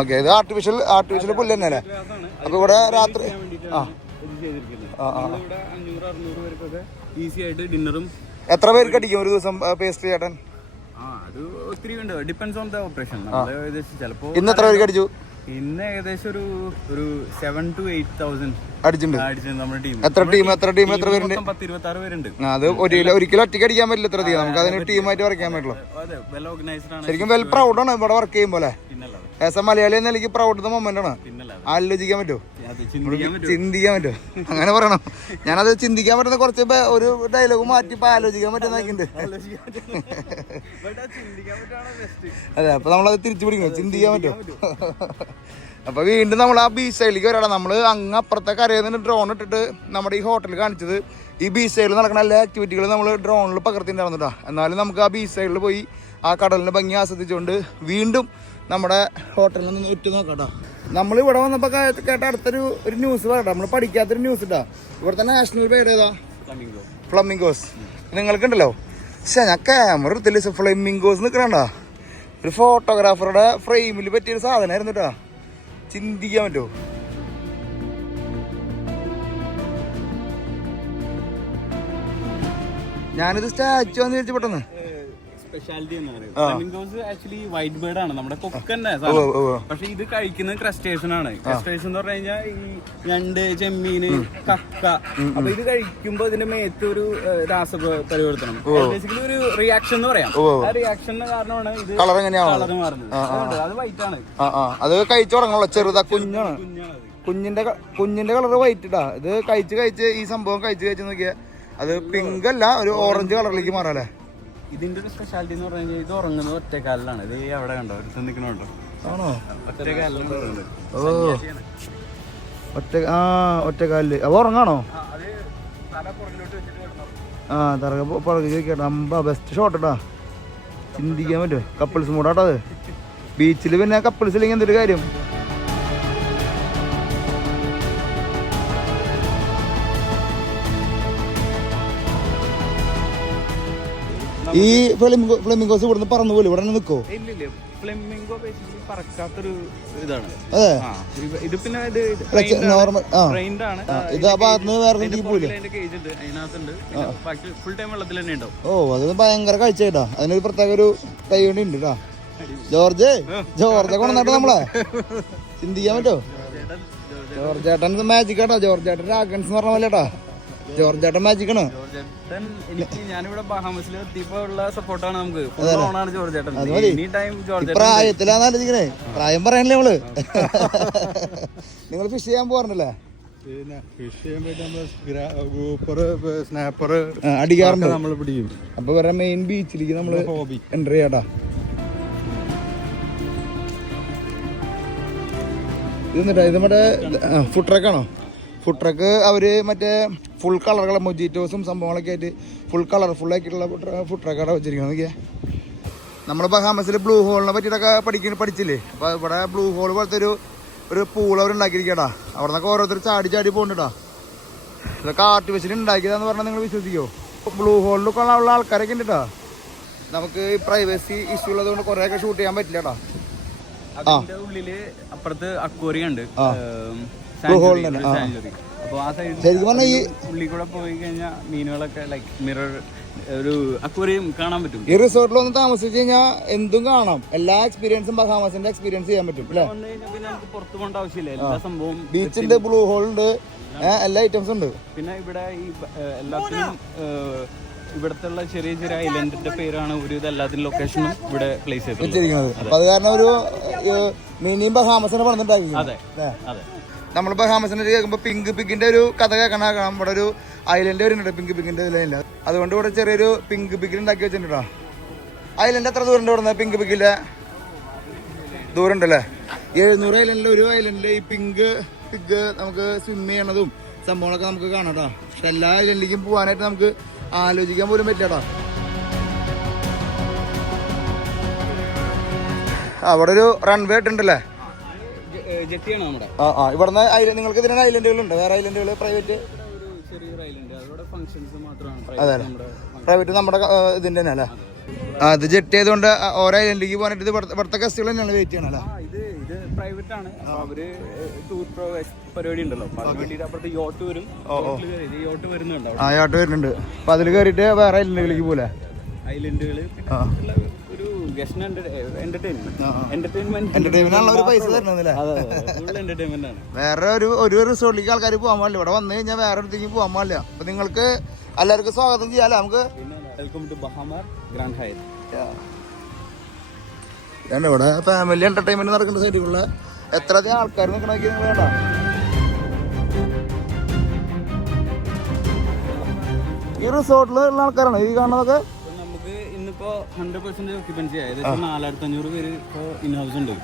ഓക്കെ, ഇത് ആർട്ടിഫിഷ്യൽ പുല്ല് തന്നെ അല്ലേ? അപ്പൊ ഇവിടെ രാത്രി ഇവിടെ 500-600 പേർക്കൊക്കെ ഈസി ആയിട്ട് ഡിന്നറും. എത്ര പേർക്ക് അടിക്കും ഒരു ദിവസം പേസ്ട്രി ചേട്ടൻ? അത് ഒത്തിരി ഉണ്ട്, ഡിപ്പെൻസ് ഓൺ ദ ഓപ്പറേഷൻ. ചിലപ്പോ ഇന്ന് എത്ര പേർക്ക് അടിച്ചു? ഇന്ന് ഏകദേശം ഒരു 7,000 to 8,000 അടിച്ചിട്ടുണ്ട് നമ്മുടെ ടീം. എത്ര പേരുണ്ട്? 10-26 പേരുണ്ട്. അത് ഒരിക്കലും ഒറ്റയ്ക്ക് അടിക്കാൻ പറ്റില്ല. ഇത്ര അധികം നമുക്ക് അതിന് ടീമായിട്ട് വർക്ക് ചെയ്യാൻ പറ്റുള്ളൂ. വെൽ ഓർഗനൈസ്ഡ് ആണ്. ശരിക്കും വെൽ പ്രൗഡാണ് ഇവിടെ വർക്ക് ചെയ്യുമ്പോൾ. ആസ് എ മലയാളി എന്ന എനിക്ക് പ്രൗഡ് മൊമെന്റ് ആണ്. ആലോചിക്കാൻ പറ്റുമോ? ചിന്തിക്കാൻ പറ്റുമോ? അങ്ങനെ പറയണം. ഞാനത് ചിന്തിക്കാൻ പറ്റുന്ന കുറച്ച് ഒരു ഡയലോഗ് മാറ്റി ഇപ്പൊ ആലോചിക്കാൻ പറ്റുന്നൊക്കെയുണ്ട്. അതെ, അപ്പൊ നമ്മളത് തിരിച്ചു പിടിക്കണം. ചിന്തിക്കാൻ പറ്റുമോ? അപ്പൊ വീണ്ടും നമ്മൾ ആ ബീച്ച് സൈഡിലേക്ക് വരാം. നമ്മൾ അങ്ങ് അപ്പുറത്തെ കരയിൽ നിന്ന് ഡ്രോൺ ഇട്ടിട്ട് നമ്മുടെ ഈ ഹോട്ടലിൽ കാണിച്ചത് ഈ ബീച്ച് സൈഡിൽ നടക്കുന്ന എല്ലാ ആക്ടിവിറ്റികളും നമ്മൾ ഡ്രോണിൽ പകർത്തിണ്ടായിരുന്നുട്ടാ. എന്നാലും നമുക്ക് ആ ബീച്ച് സൈഡിൽ പോയി ആ കടലിന്റെ ഭംഗി ആസ്വദിച്ചുകൊണ്ട് വീണ്ടും നമ്മുടെ ഹോട്ടലിൽ നിന്ന് ഉറ്റു നോക്കാട്ടോ. നമ്മൾ ഇവിടെ വന്നപ്പോൾ കേട്ട അടുത്തൊരു ന്യൂസ് പറയട്ടെ. നമ്മൾ പഠിക്കാത്തൊരു ന്യൂസ് ഇട്ടാ. ഇവിടുത്തെ നാഷണൽ ബേർഡ് ഏതാ? ഫ്ലമിംഗോസ്. നിങ്ങൾക്കുണ്ടല്ലോ പക്ഷേ ഞാൻ ക്യാമറ എടുത്തില്ല. ഫ്ലമിംഗോസ് നിൽക്കണണ്ടാ. ഒരു ഫോട്ടോഗ്രാഫറുടെ ഫ്രെയിമിൽ പറ്റിയൊരു സാധനമായിരുന്നു കേട്ടോ. ചിന്തിക്കാൻ പറ്റുമോ? ഞാനിത് സ്റ്റാച്ചു ആണെന്ന് വിചാരിച്ചു പെട്ടെന്ന്. സ്പെഷ്യാലിറ്റി എന്ന് പറയും. ഫ്ലമിംഗോസ് ആക്ച്വലി വൈറ്റ് ബേർഡ് ആണ്, നമ്മുടെ കൊക്കന്നെ. പക്ഷെ ഇത് കഴിക്കുന്നത് ക്രസ്റ്റേഷൻ ആണ്. ക്രസ്റ്റേഷൻ എന്ന് പറഞ്ഞു കഴിഞ്ഞാൽ ഈ ഞണ്ട്, ചെമ്മീന്, കക്ക. അപ്പൊ ഇത് കഴിക്കുമ്പോ ഇതിന്റെ മേത്ത് ഒരു രാസപരിവർത്തനം, ബേസിക്കലി ഒരു റിയാക്ഷൻ എന്ന് പറയാം. ആ റിയാക്ഷന്റെ കാരണമാണ് ഇത് കളർ മാറുന്നത്. അത് വൈറ്റ് ആണ്. അത് കഴിച്ചു തുടങ്ങണല്ലോ. ചെറുതാ കുഞ്ഞാണ്. കുഞ്ഞിന്റെ കളർ വൈറ്റ് ഇടാ. ഇത് കഴിച്ച് ഈ സംഭവം കഴിച്ച് നോക്കിയാ അത് പിങ്ക് അല്ല, ഒരു ഓറഞ്ച് കളറിലേക്ക് മാറാല്ലേ. ഇതിന്റെ ഒരു സ്പെഷ്യാലിറ്റി എന്ന് പറഞ്ഞു കഴിഞ്ഞാൽ ഇത് ഉറങ്ങുന്നത് ഒറ്റക്കാലിലാണ്. ഇത് അവിടെ കണ്ടോ, ഒരു നിൽക്കണോട്ടോ. ആണോ? ഒറ്റക്കാലിലാണ്. ഓ, ഒറ്റക്കാലില്. അപ്പൊ ഉറങ്ങാണോ? തറക പുറകെ ചോദിക്കട്ടെ. അമ്പ ബെസ്റ്റ് ഷോട്ട് ഇട്ടാ. ചിന്തിക്കാൻ പറ്റുമോ? കപ്പിൾസ് മൂടാട്ടോ അത്. ബീച്ചിൽ പിന്നെ കപ്പിൾസ് ഇല്ലെങ്കിൽ എന്തൊരു കാര്യം. ഈ ഫ്ലെമിംഗോസ് ഇവിടുന്ന് പറന്നു പോലും ഇവിടെ നിൽക്കോ? ഫ്ലെമിംഗോ ബേസിക്കലി പറക്കാത്തൊരു ഇതാണ്. അതെ, ഇത് പിന്നെ നോർമൽ ഇത് ആ ഭാഗത്ത് വേറെ പോലും. ഫുൾ ടൈം വെള്ളത്തിൽ തന്നെ ഉണ്ടാവും. ഓ, അത് ഭയങ്കര കാഴ്ച കേട്ടാ. അതിനൊരു പ്രത്യേക ഒരു കൈവണ്ടി ഉണ്ട് കേട്ടാ. ജോർജെ കൊണ്ടുവന്നിട്ട് നമ്മളെ ചിന്തിക്കാൻ പറ്റോ? ജോർജ് ചേട്ടൻ മാജിക് കേട്ടോ. ജോർജ് ചേട്ടൻ രാഗൻസ് എന്ന് പറഞ്ഞ പോലെ കേട്ടാ. ജോർജ് ചേട്ടൻ മാജിക് ആണ്. എനിക്ക് ഞാനിവിടെ ബഹാമസിൽ എത്തിയപ്പോ ഉള്ള സപ്പോർട്ടാണ് നമുക്ക്. ജോർജ് ചേട്ടൻ പ്രായത്തിലാന്ന് ആലോചിക്കണേ. പ്രായം പറയാനല്ലേ നമ്മള്. നിങ്ങൾ ഫിഷ് ചെയ്യാൻ പോകാറുണ്ടല്ലേ? അടിക്കാറുണ്ട് നമ്മൾ പിടിക്കും. അപ്പൊ വേറെ മെയിൻ ബീച്ചിലേക്ക് നമ്മള് എൻട്രി ചെയ്യാട്ടാ. ഇത് നമ്മുടെ ഫുഡ് ട്രക്കാണോ? ഫുഡ് ട്രക്ക് അവര് മറ്റേ ഫുൾ കളറുകൾ മൊജിറ്റോസും സംഭവങ്ങളൊക്കെ ആയിട്ട് ഫുൾ കളർഫുൾ ആക്കിയിട്ടുള്ള ഫുഡ് ട്രക്കാണ് വെച്ചിരിക്കുന്നത്. നോക്കിയാ നമ്മൾ ബഹാമസിൽ ബ്ലൂ ഹോളിനെ പറ്റിയിട്ടൊക്കെ പഠിച്ചില്ലേ? അപ്പോൾ ഇവിടെ ബ്ലൂ ഹോൾ പോലത്തെ ഒരു പൂൾ അവർ ഉണ്ടാക്കിയിരിക്കട്ടാ. അവിടെ നിന്നൊക്കെ ഓരോരുത്തർ ചാടി പോകുന്നുണ്ടാ. ഇതൊക്കെ ആർട്ടിഫിഷ്യൽ ഉണ്ടാക്കിയതാന്ന് പറഞ്ഞാൽ നിങ്ങൾ വിശ്വസിക്കുമോ? ബ്ലൂ ഹോളിലൊക്കെ ഉള്ള ആൾക്കാരൊക്കെ ഉണ്ട് കേട്ടോ. നമുക്ക് ഈ പ്രൈവസി ഇഷ്യൂ ഉള്ളത് കൊണ്ട് കുറേയൊക്കെ ഷൂട്ട് ചെയ്യാൻ പറ്റില്ല കേട്ടോ. അതിന്റെ ഉള്ളില് അപ്പുറത്ത് അക്വേറിയം ഉണ്ട്, സാഞ്ചുറി. അപ്പൊ ആ സൈഡിൽ ഉള്ളിൽ കൂടെ പോയി കഴിഞ്ഞാൽ മീനുകളൊക്കെ ലൈക്ക് മിറർ ഒരു അക്വേറിയം കാണാൻ പറ്റും. ഈ റിസോർട്ടിൽ ഒന്ന് താമസിച്ച് കഴിഞ്ഞാൽ എന്തും കാണാം. എല്ലാ എക്സ്പീരിയൻസും ബഹാമസിന്റെ എക്സ്പീരിയൻസ് ചെയ്യാൻ പറ്റും അല്ലേ? വന്നു കഴിഞ്ഞാൽ പിന്നെ നമുക്ക് പുറത്തു പോകേണ്ട ആവശ്യമില്ല. എല്ലാ സംഭവം ബീച്ചുണ്ട്, ബ്ലൂ ഹോൾ ഉണ്ട്, എല്ലാ ഐറ്റംസും ഉണ്ട്. പിന്നെ ഇവിടെ ഈ എല്ലാത്തിനും ഇവിടത്തെ ചെറിയ ചെറിയ ഐലൻഡിന്റെ പേരാണ് ഒരു എല്ലാത്തിനും ലൊക്കേഷനും ഇവിടെ പ്ലേസ് ചെയ്തിരിക്കുന്നത്. അപ്പൊ അത് കാരണം ഒരു മിനിയും ബഹാമസിനെ പറഞ്ഞിട്ടുണ്ടാക്കി. അതെ അതെ. നമ്മൾ ബഹാമസിനെ കേൾക്കുമ്പോൾ പിങ്ക് പിങ്കിന്റെ ഒരു കഥ കേൾക്കണ ഇവിടെ ഒരു ഐലൻഡ് വരുന്നുണ്ട്, പിങ്ക് പിങ്കിന്റെ ഇതിലില്ല. അതുകൊണ്ട് ഇവിടെ ചെറിയൊരു പിങ്ക് പിക്കിൽ ഉണ്ടാക്കി വെച്ചിട്ടുണ്ടോ. ഐലൻഡ് എത്ര ദൂരം ഉണ്ട് ഇവിടെ? പിങ്ക് പിക്കിലെ ദൂരം ഉണ്ടല്ലേ? 700 ഐലൻഡിൽ ഒരു ഐലൻഡിൽ ഈ പിങ്ക് പിഗ് നമുക്ക് സ്വിം ചെയ്യണതും സംഭവങ്ങളൊക്കെ നമുക്ക് കാണാം കേട്ടോ. പക്ഷെ എല്ലാ ഐലൻഡിലേക്കും പോകാനായിട്ട് നമുക്ക് ആലോചിക്കാൻ പോലും പറ്റില്ലടാ. അവിടെ ഒരു റൺവേ ഇട്ടുണ്ടല്ലേ? ജെട്ടിയാണ് നമ്മുടെ. ഇവിടുന്ന് നിങ്ങൾക്ക് ഇതിന് ഐലൻഡുകളുണ്ട്, വേറെ ഐലൻഡുകൾ പ്രൈവറ്റ്? അതെ, പ്രൈവറ്റ് നമ്മുടെ ഇതിന്റെ തന്നെ അല്ലേ? അത് ജെറ്റ് ചെയ്തുകൊണ്ട് ഓരോ ഐലൻഡിലേക്ക് പോകാനായിട്ട് ഇത് ഇവിടുത്തെ ഗസ്റ്റുകൾ തന്നെയാണ് വെയിറ്റ് ചെയ്യണല്ലേ? ഇത് പ്രൈവറ്റ് ആണ്. അവര് ടൂർ പരിപാടി ഉണ്ടല്ലോ, അപ്പുറത്ത് യോട്ട് വരും. യോട്ട് വരുന്നുണ്ട്. ആ, യോട്ട് വരുന്നുണ്ട്. അപ്പൊ അതിൽ കയറിയിട്ട് വേറെ ഐലൻഡുകളിലേക്ക് പോലെ ഐലൻഡുകള് ഒരു ഗസ്റ്റ് എന്റർടൈൻമെന്റ് പൈസ തരണല്ലേ? എന്റർടൈൻമെന്റ് ആണ്. വേറെ ഒരു റിസോർട്ടിലേക്ക് ആൾക്കാർ പോകാൻ പാടില്ല. ഇവിടെ വന്നു കഴിഞ്ഞാൽ വേറെ അടുത്തേക്ക് പോകാൻ പാടില്ല. അപ്പൊ നിങ്ങൾക്ക് എല്ലാവർക്കും സ്വാഗതം ചെയ്യാല്ലേ? നമുക്ക് വെൽക്കം ടു ബഹാമാർ ഗ്രാൻഡ് ഹയത്ത്. ഇവിടെ ഫാമിലി എന്റർടൈൻമെന്റ് നടക്കുന്ന സൈഡിലുള്ള എത്ര ആൾക്കാർ നിൽക്കണമെങ്കിൽ നിങ്ങൾ വേണ്ട. ഈ റിസോർട്ടിലുള്ള ആൾക്കാരാണ് ഈ കാണുന്നതൊക്കെ. നമുക്ക് ഇന്നിപ്പോ 100% ഓക്യുപ്പൻസി ആയത് 4500 പേര് ഇൻഹൗസ് ഉണ്ട്.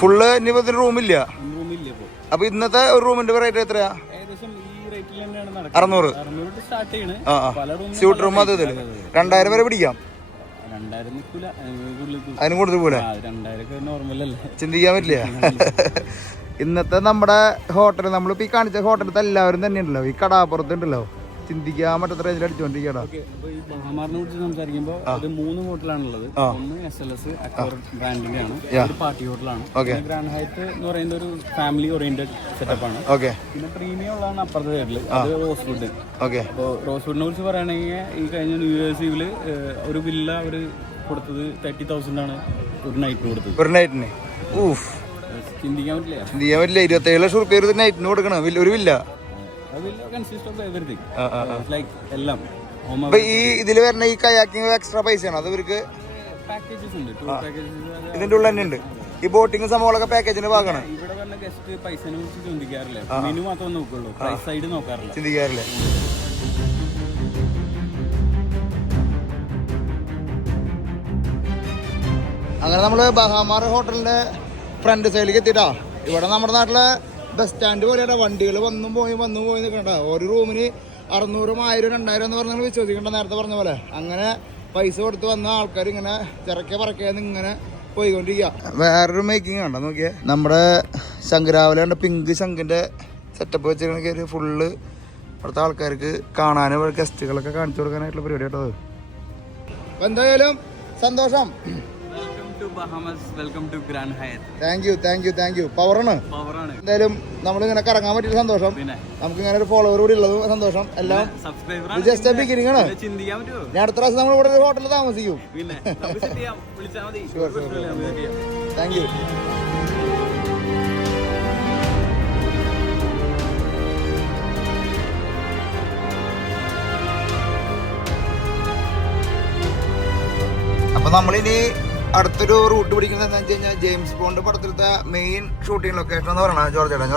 ഫുള്ള് ഇനിയിപ്പോ റൂമില്ല. റൂമില്ല ഇപ്പൊ. അപ്പൊ ഇന്നത്തെ ഒരു റൂമിന്റെ റേറ്റ് എത്രയാ? ഏകദേശം ഈ റേറ്റിൽ തന്നെയാണ് നടക്കുന്നത്. 600 സ്റ്റാർട്ട് ചെയ്യണേ. സ്യൂട്ട് റൂം അത് 2000 വരെ പിടിക്കാം. 2000 നിൽക്കൂല, അതിനും കൂടുതൽ പോലെ 2000 നോർമൽ അല്ലേ, ചിന്തിക്കാൻ പറ്റില്ല. ഇന്നത്തെ നമ്മുടെ ഹോട്ടൽ നമ്മളിപ്പോ ഈ കാണിച്ച ഹോട്ടലത്തെ എല്ലാവരും തന്നെ ഉണ്ടല്ലോ, ഈ കടാപ്പുറത്ത് ഉണ്ടല്ലോ, ചിന്തിക്കാൻ പറ്റാത്ത റേഞ്ചിൽ അടിച്ചോണ്ടിരിക്കടാ. ബഹാമാറിനെ കുറിച്ച് സംസാരിക്കുമ്പോൾ അത് 3 ഹോട്ടലാണുള്ളത്. ഒന്ന് SLS അക്വർ ബ്രാൻഡിന്റെ ആണ്, ഒരു പാർട്ടി ഹോട്ടലാണ്. ഗ്രാൻഡ് ഹയത്ത് എന്ന് പറയുന്ന ഒരു ഫാമിലി ഓറിയന്റഡ് സെറ്റപ്പ് ആണ്. പിന്നെ പ്രീമിയം ഉള്ളതാണ് അപ്പുറത്തെ സൈഡിൽ, അത് റോസ്വുഡ്. അപ്പോൾ റോസ്വുഡിനെ കുറിച്ച് പറയുകയാണെങ്കിൽ ഈ കഴിഞ്ഞ ന്യൂ ഇയേഴ്സ് ഈവില് ഒരു വില്ല അവര് കൊടുത്തത് 30,000 ആണ് ഒരു നൈറ്റ് കൊടുത്തത്. ഒരു നൈറ്റിന് ചിന്തിക്കാൻ പറ്റില്ല. 27 ലക്ഷം റുപ്യ ഒരു നൈറ്റിന് കൊടുക്കണം ഒരു വില്ല. എല്ലാം ഈ ഇതില് വരുന്ന ഈ കയാക്കിങ് എക്സ്ട്രാ പൈസയാണ് അത് ഇവർക്ക് ഇതിന്റെ ഉള്ളിൽ തന്നെ ഉണ്ട്. ഈ ബോട്ടിങ് സംഭവങ്ങളൊക്കെ പാക്കേജിന്റെ ഭാഗമാണ്. ഇവിടെ വരുന്ന ഗസ്റ്റ് പൈസനെ കുറിച്ച് ചിന്തിക്കാറില്ല, മെനു മാത്രം നോക്കുള്ളൂ, പ്രൈസ് സൈഡ് നോക്കാറില്ല, ചിന്തിക്കാറില്ല. അങ്ങനെ നമ്മള് ബഹാമാർ ഹോട്ടലിന്റെ ഫ്രണ്ട് സൈഡിലേക്ക് എത്തിയിട്ടാ. ഇവിടെ നമ്മുടെ നാട്ടിലെ ബസ് സ്റ്റാൻഡ് പോലെയാണ്, വണ്ടികൾ വന്നും പോയി നിൽക്കണ്ട. ഒരു റൂമിന് 600, 1000, 2000 എന്ന് പറഞ്ഞാൽ വിശ്വസിക്കണ്ട. നേരത്തെ പറഞ്ഞ പോലെ അങ്ങനെ പൈസ കൊടുത്ത് വന്ന ആൾക്കാർ ഇങ്ങനെ പറക്കേന്ന് ഇങ്ങനെ പോയിക്കൊണ്ടിരിക്കുക. വേറൊരു മേക്കിംഗ് കണ്ടോ നോക്കിയേ, നമ്മുടെ ശങ്കരാവിലെ പിങ്ക് ശങ്കിന്റെ സെറ്റപ്പ് വെച്ചിട്ട് ഫുള്ള് ഇവിടുത്തെ ആൾക്കാർക്ക് കാണാനും ഗസ്റ്റുകളൊക്കെ കാണിച്ചു കൊടുക്കാനായിട്ടുള്ള പരിപാടി കേട്ടോ. അപ്പൊ എന്തായാലും സന്തോഷം. Thank you. പവറാണ് എന്തായാലും നമ്മളിങ്ങനെ കറങ്ങാൻ പറ്റിയ സന്തോഷം. നമുക്ക് ഇങ്ങനെ ഒരു ഫോളോവർ കൂടി ഉള്ളത് സന്തോഷം. എല്ലാം ജസ്റ്റ് ബിഗിനിങ് ആണ്. ഞാൻ അടുത്ത പ്രാവശ്യം നമ്മൾ ഇവിടെ ഒരു ഹോട്ടലിൽ താമസിക്കും. Thank you. അപ്പൊ നമ്മളിനി അടുത്തൊരു റൂട്ട് പിടിക്കുന്നത് എന്താ വെച്ച് കഴിഞ്ഞാൽ ജെയിംസ് ബോണ്ട് പടത്തിലത്തെ മെയിൻ ഷൂട്ടിംഗ് ലൊക്കേഷൻ എന്ന് പറയുന്നത് ജോർജ് ചേട്ടൻ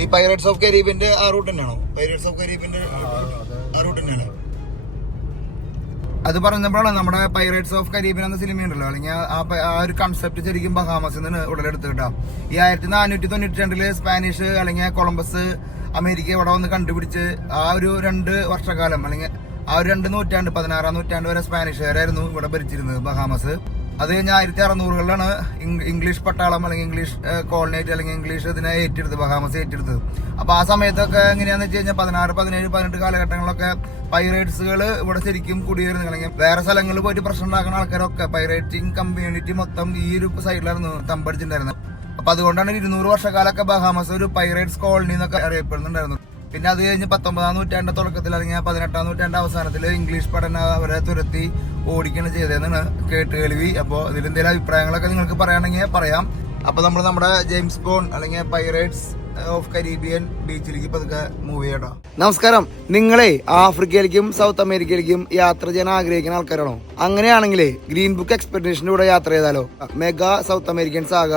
ഈ പൈറേറ്റ്സ് ഓഫ് കരീബിന്റെ ആ റൂട്ട് തന്നെയാണോ? പൈറേറ്റ്സ് ഓഫ് കരീബിന്റെ ആ റൂട്ട് തന്നെയാണ്. അത് പറഞ്ഞപ്പോഴാണ് നമ്മുടെ പൈറേറ്റ്സ് ഓഫ് കരീബിൻ എന്ന സിനിമ ഉണ്ടല്ലോ, അല്ലെങ്കിൽ ആ ഒരു കൺസെപ്റ്റ് ശരിക്കും ബഹാമസിൽ നിന്ന് ഉടലെടുത്ത് കിട്ടാം. ഈ 1492 സ്പാനിഷ് അല്ലെങ്കിൽ കൊളംബസ് അമേരിക്ക ഇവിടെ വന്ന് കണ്ടുപിടിച്ച് ആ ഒരു 2 വർഷക്കാലം അല്ലെങ്കിൽ ആ ഒരു 2 നൂറ്റാണ്ട് 16-ാം നൂറ്റാണ്ട് വരെ സ്പാനിഷുകാരായിരുന്നു ഇവിടെ ഭരിച്ചിരുന്നത് ബഹാമസ്. അത് കഴിഞ്ഞ് 1600-കളിലാണ് ഇംഗ്ലീഷ് പട്ടാളം അല്ലെങ്കിൽ ഇംഗ്ലീഷ് കോളനേറ്റ് അല്ലെങ്കിൽ ഇംഗ്ലീഷ് ഇതിനെ ഏറ്റെടുത്തത്, ബഹാമസ് ഏറ്റെടുത്തത്. അപ്പൊ ആ സമയത്തൊക്കെ എങ്ങനെയാന്ന് വെച്ച് കഴിഞ്ഞാൽ 16, 17, 18 കാലഘട്ടങ്ങളിലൊക്കെ പൈറേറ്റ്സുകൾ ഇവിടെ ശരിക്കും കുടിയേറുന്നു. അല്ലെങ്കിൽ വേറെ സ്ഥലങ്ങളിൽ പോയിട്ട് പ്രശ്നം ഉണ്ടാക്കുന്ന ആൾക്കാരൊക്കെ പൈറേറ്റിംഗ് കമ്മ്യൂണിറ്റി മൊത്തം ഈ ഒരു സൈഡിലായിരുന്നു തമ്പടിച്ചിട്ടുണ്ടായിരുന്നത്. അപ്പൊ അതുകൊണ്ടാണ് 200 വർഷക്കാലൊക്കെ ബഹാമസ് ഒരു പൈറേറ്റ്സ് കോളനി എന്നൊക്കെ അറിയപ്പെടുന്നുണ്ടായിരുന്നു. പിന്നെ അത് കഴിഞ്ഞ് 19-ാം നൂറ്റാണ്ട് തുടക്കത്തിൽ അല്ലെങ്കിൽ 18-ാം നൂറ്റാണ്ട് അവസാനത്തിൽ ഇംഗ്ലീഷ് പഠനം അവരെ തുരത്തി ഓടിക്കുകയാണ് ചെയ്തതെന്നാണ് കേട്ടുകേൾവി. അപ്പോൾ ഇതിലെന്തെങ്കിലും അഭിപ്രായങ്ങളൊക്കെ നിങ്ങൾക്ക് പറയുകയാണെങ്കിൽ പറയാം. അപ്പൊ നമ്മൾ നമ്മുടെ ജെയിംസ് ബോണ്ട് അല്ലെങ്കിൽ പൈറേറ്റ്സ് ഓഫ് കരീബിയൻ ബീച്ചിലേക്ക് പതുക്കെ മൂവ് ചെയ്യട്ടോ. നമസ്കാരം. നിങ്ങളെ ആഫ്രിക്കയിലേക്കും സൗത്ത് അമേരിക്കയിലേക്കും യാത്ര ചെയ്യാൻ ആഗ്രഹിക്കുന്ന ആൾക്കാരാണോ? അങ്ങനെയാണെങ്കിലേ ഗ്രീൻ ബുക്ക് എക്സ്പെഡിഷൻ്റെ കൂടെ യാത്ര ചെയ്താലോ? മെഗാ സൗത്ത് അമേരിക്കൻ സാഗ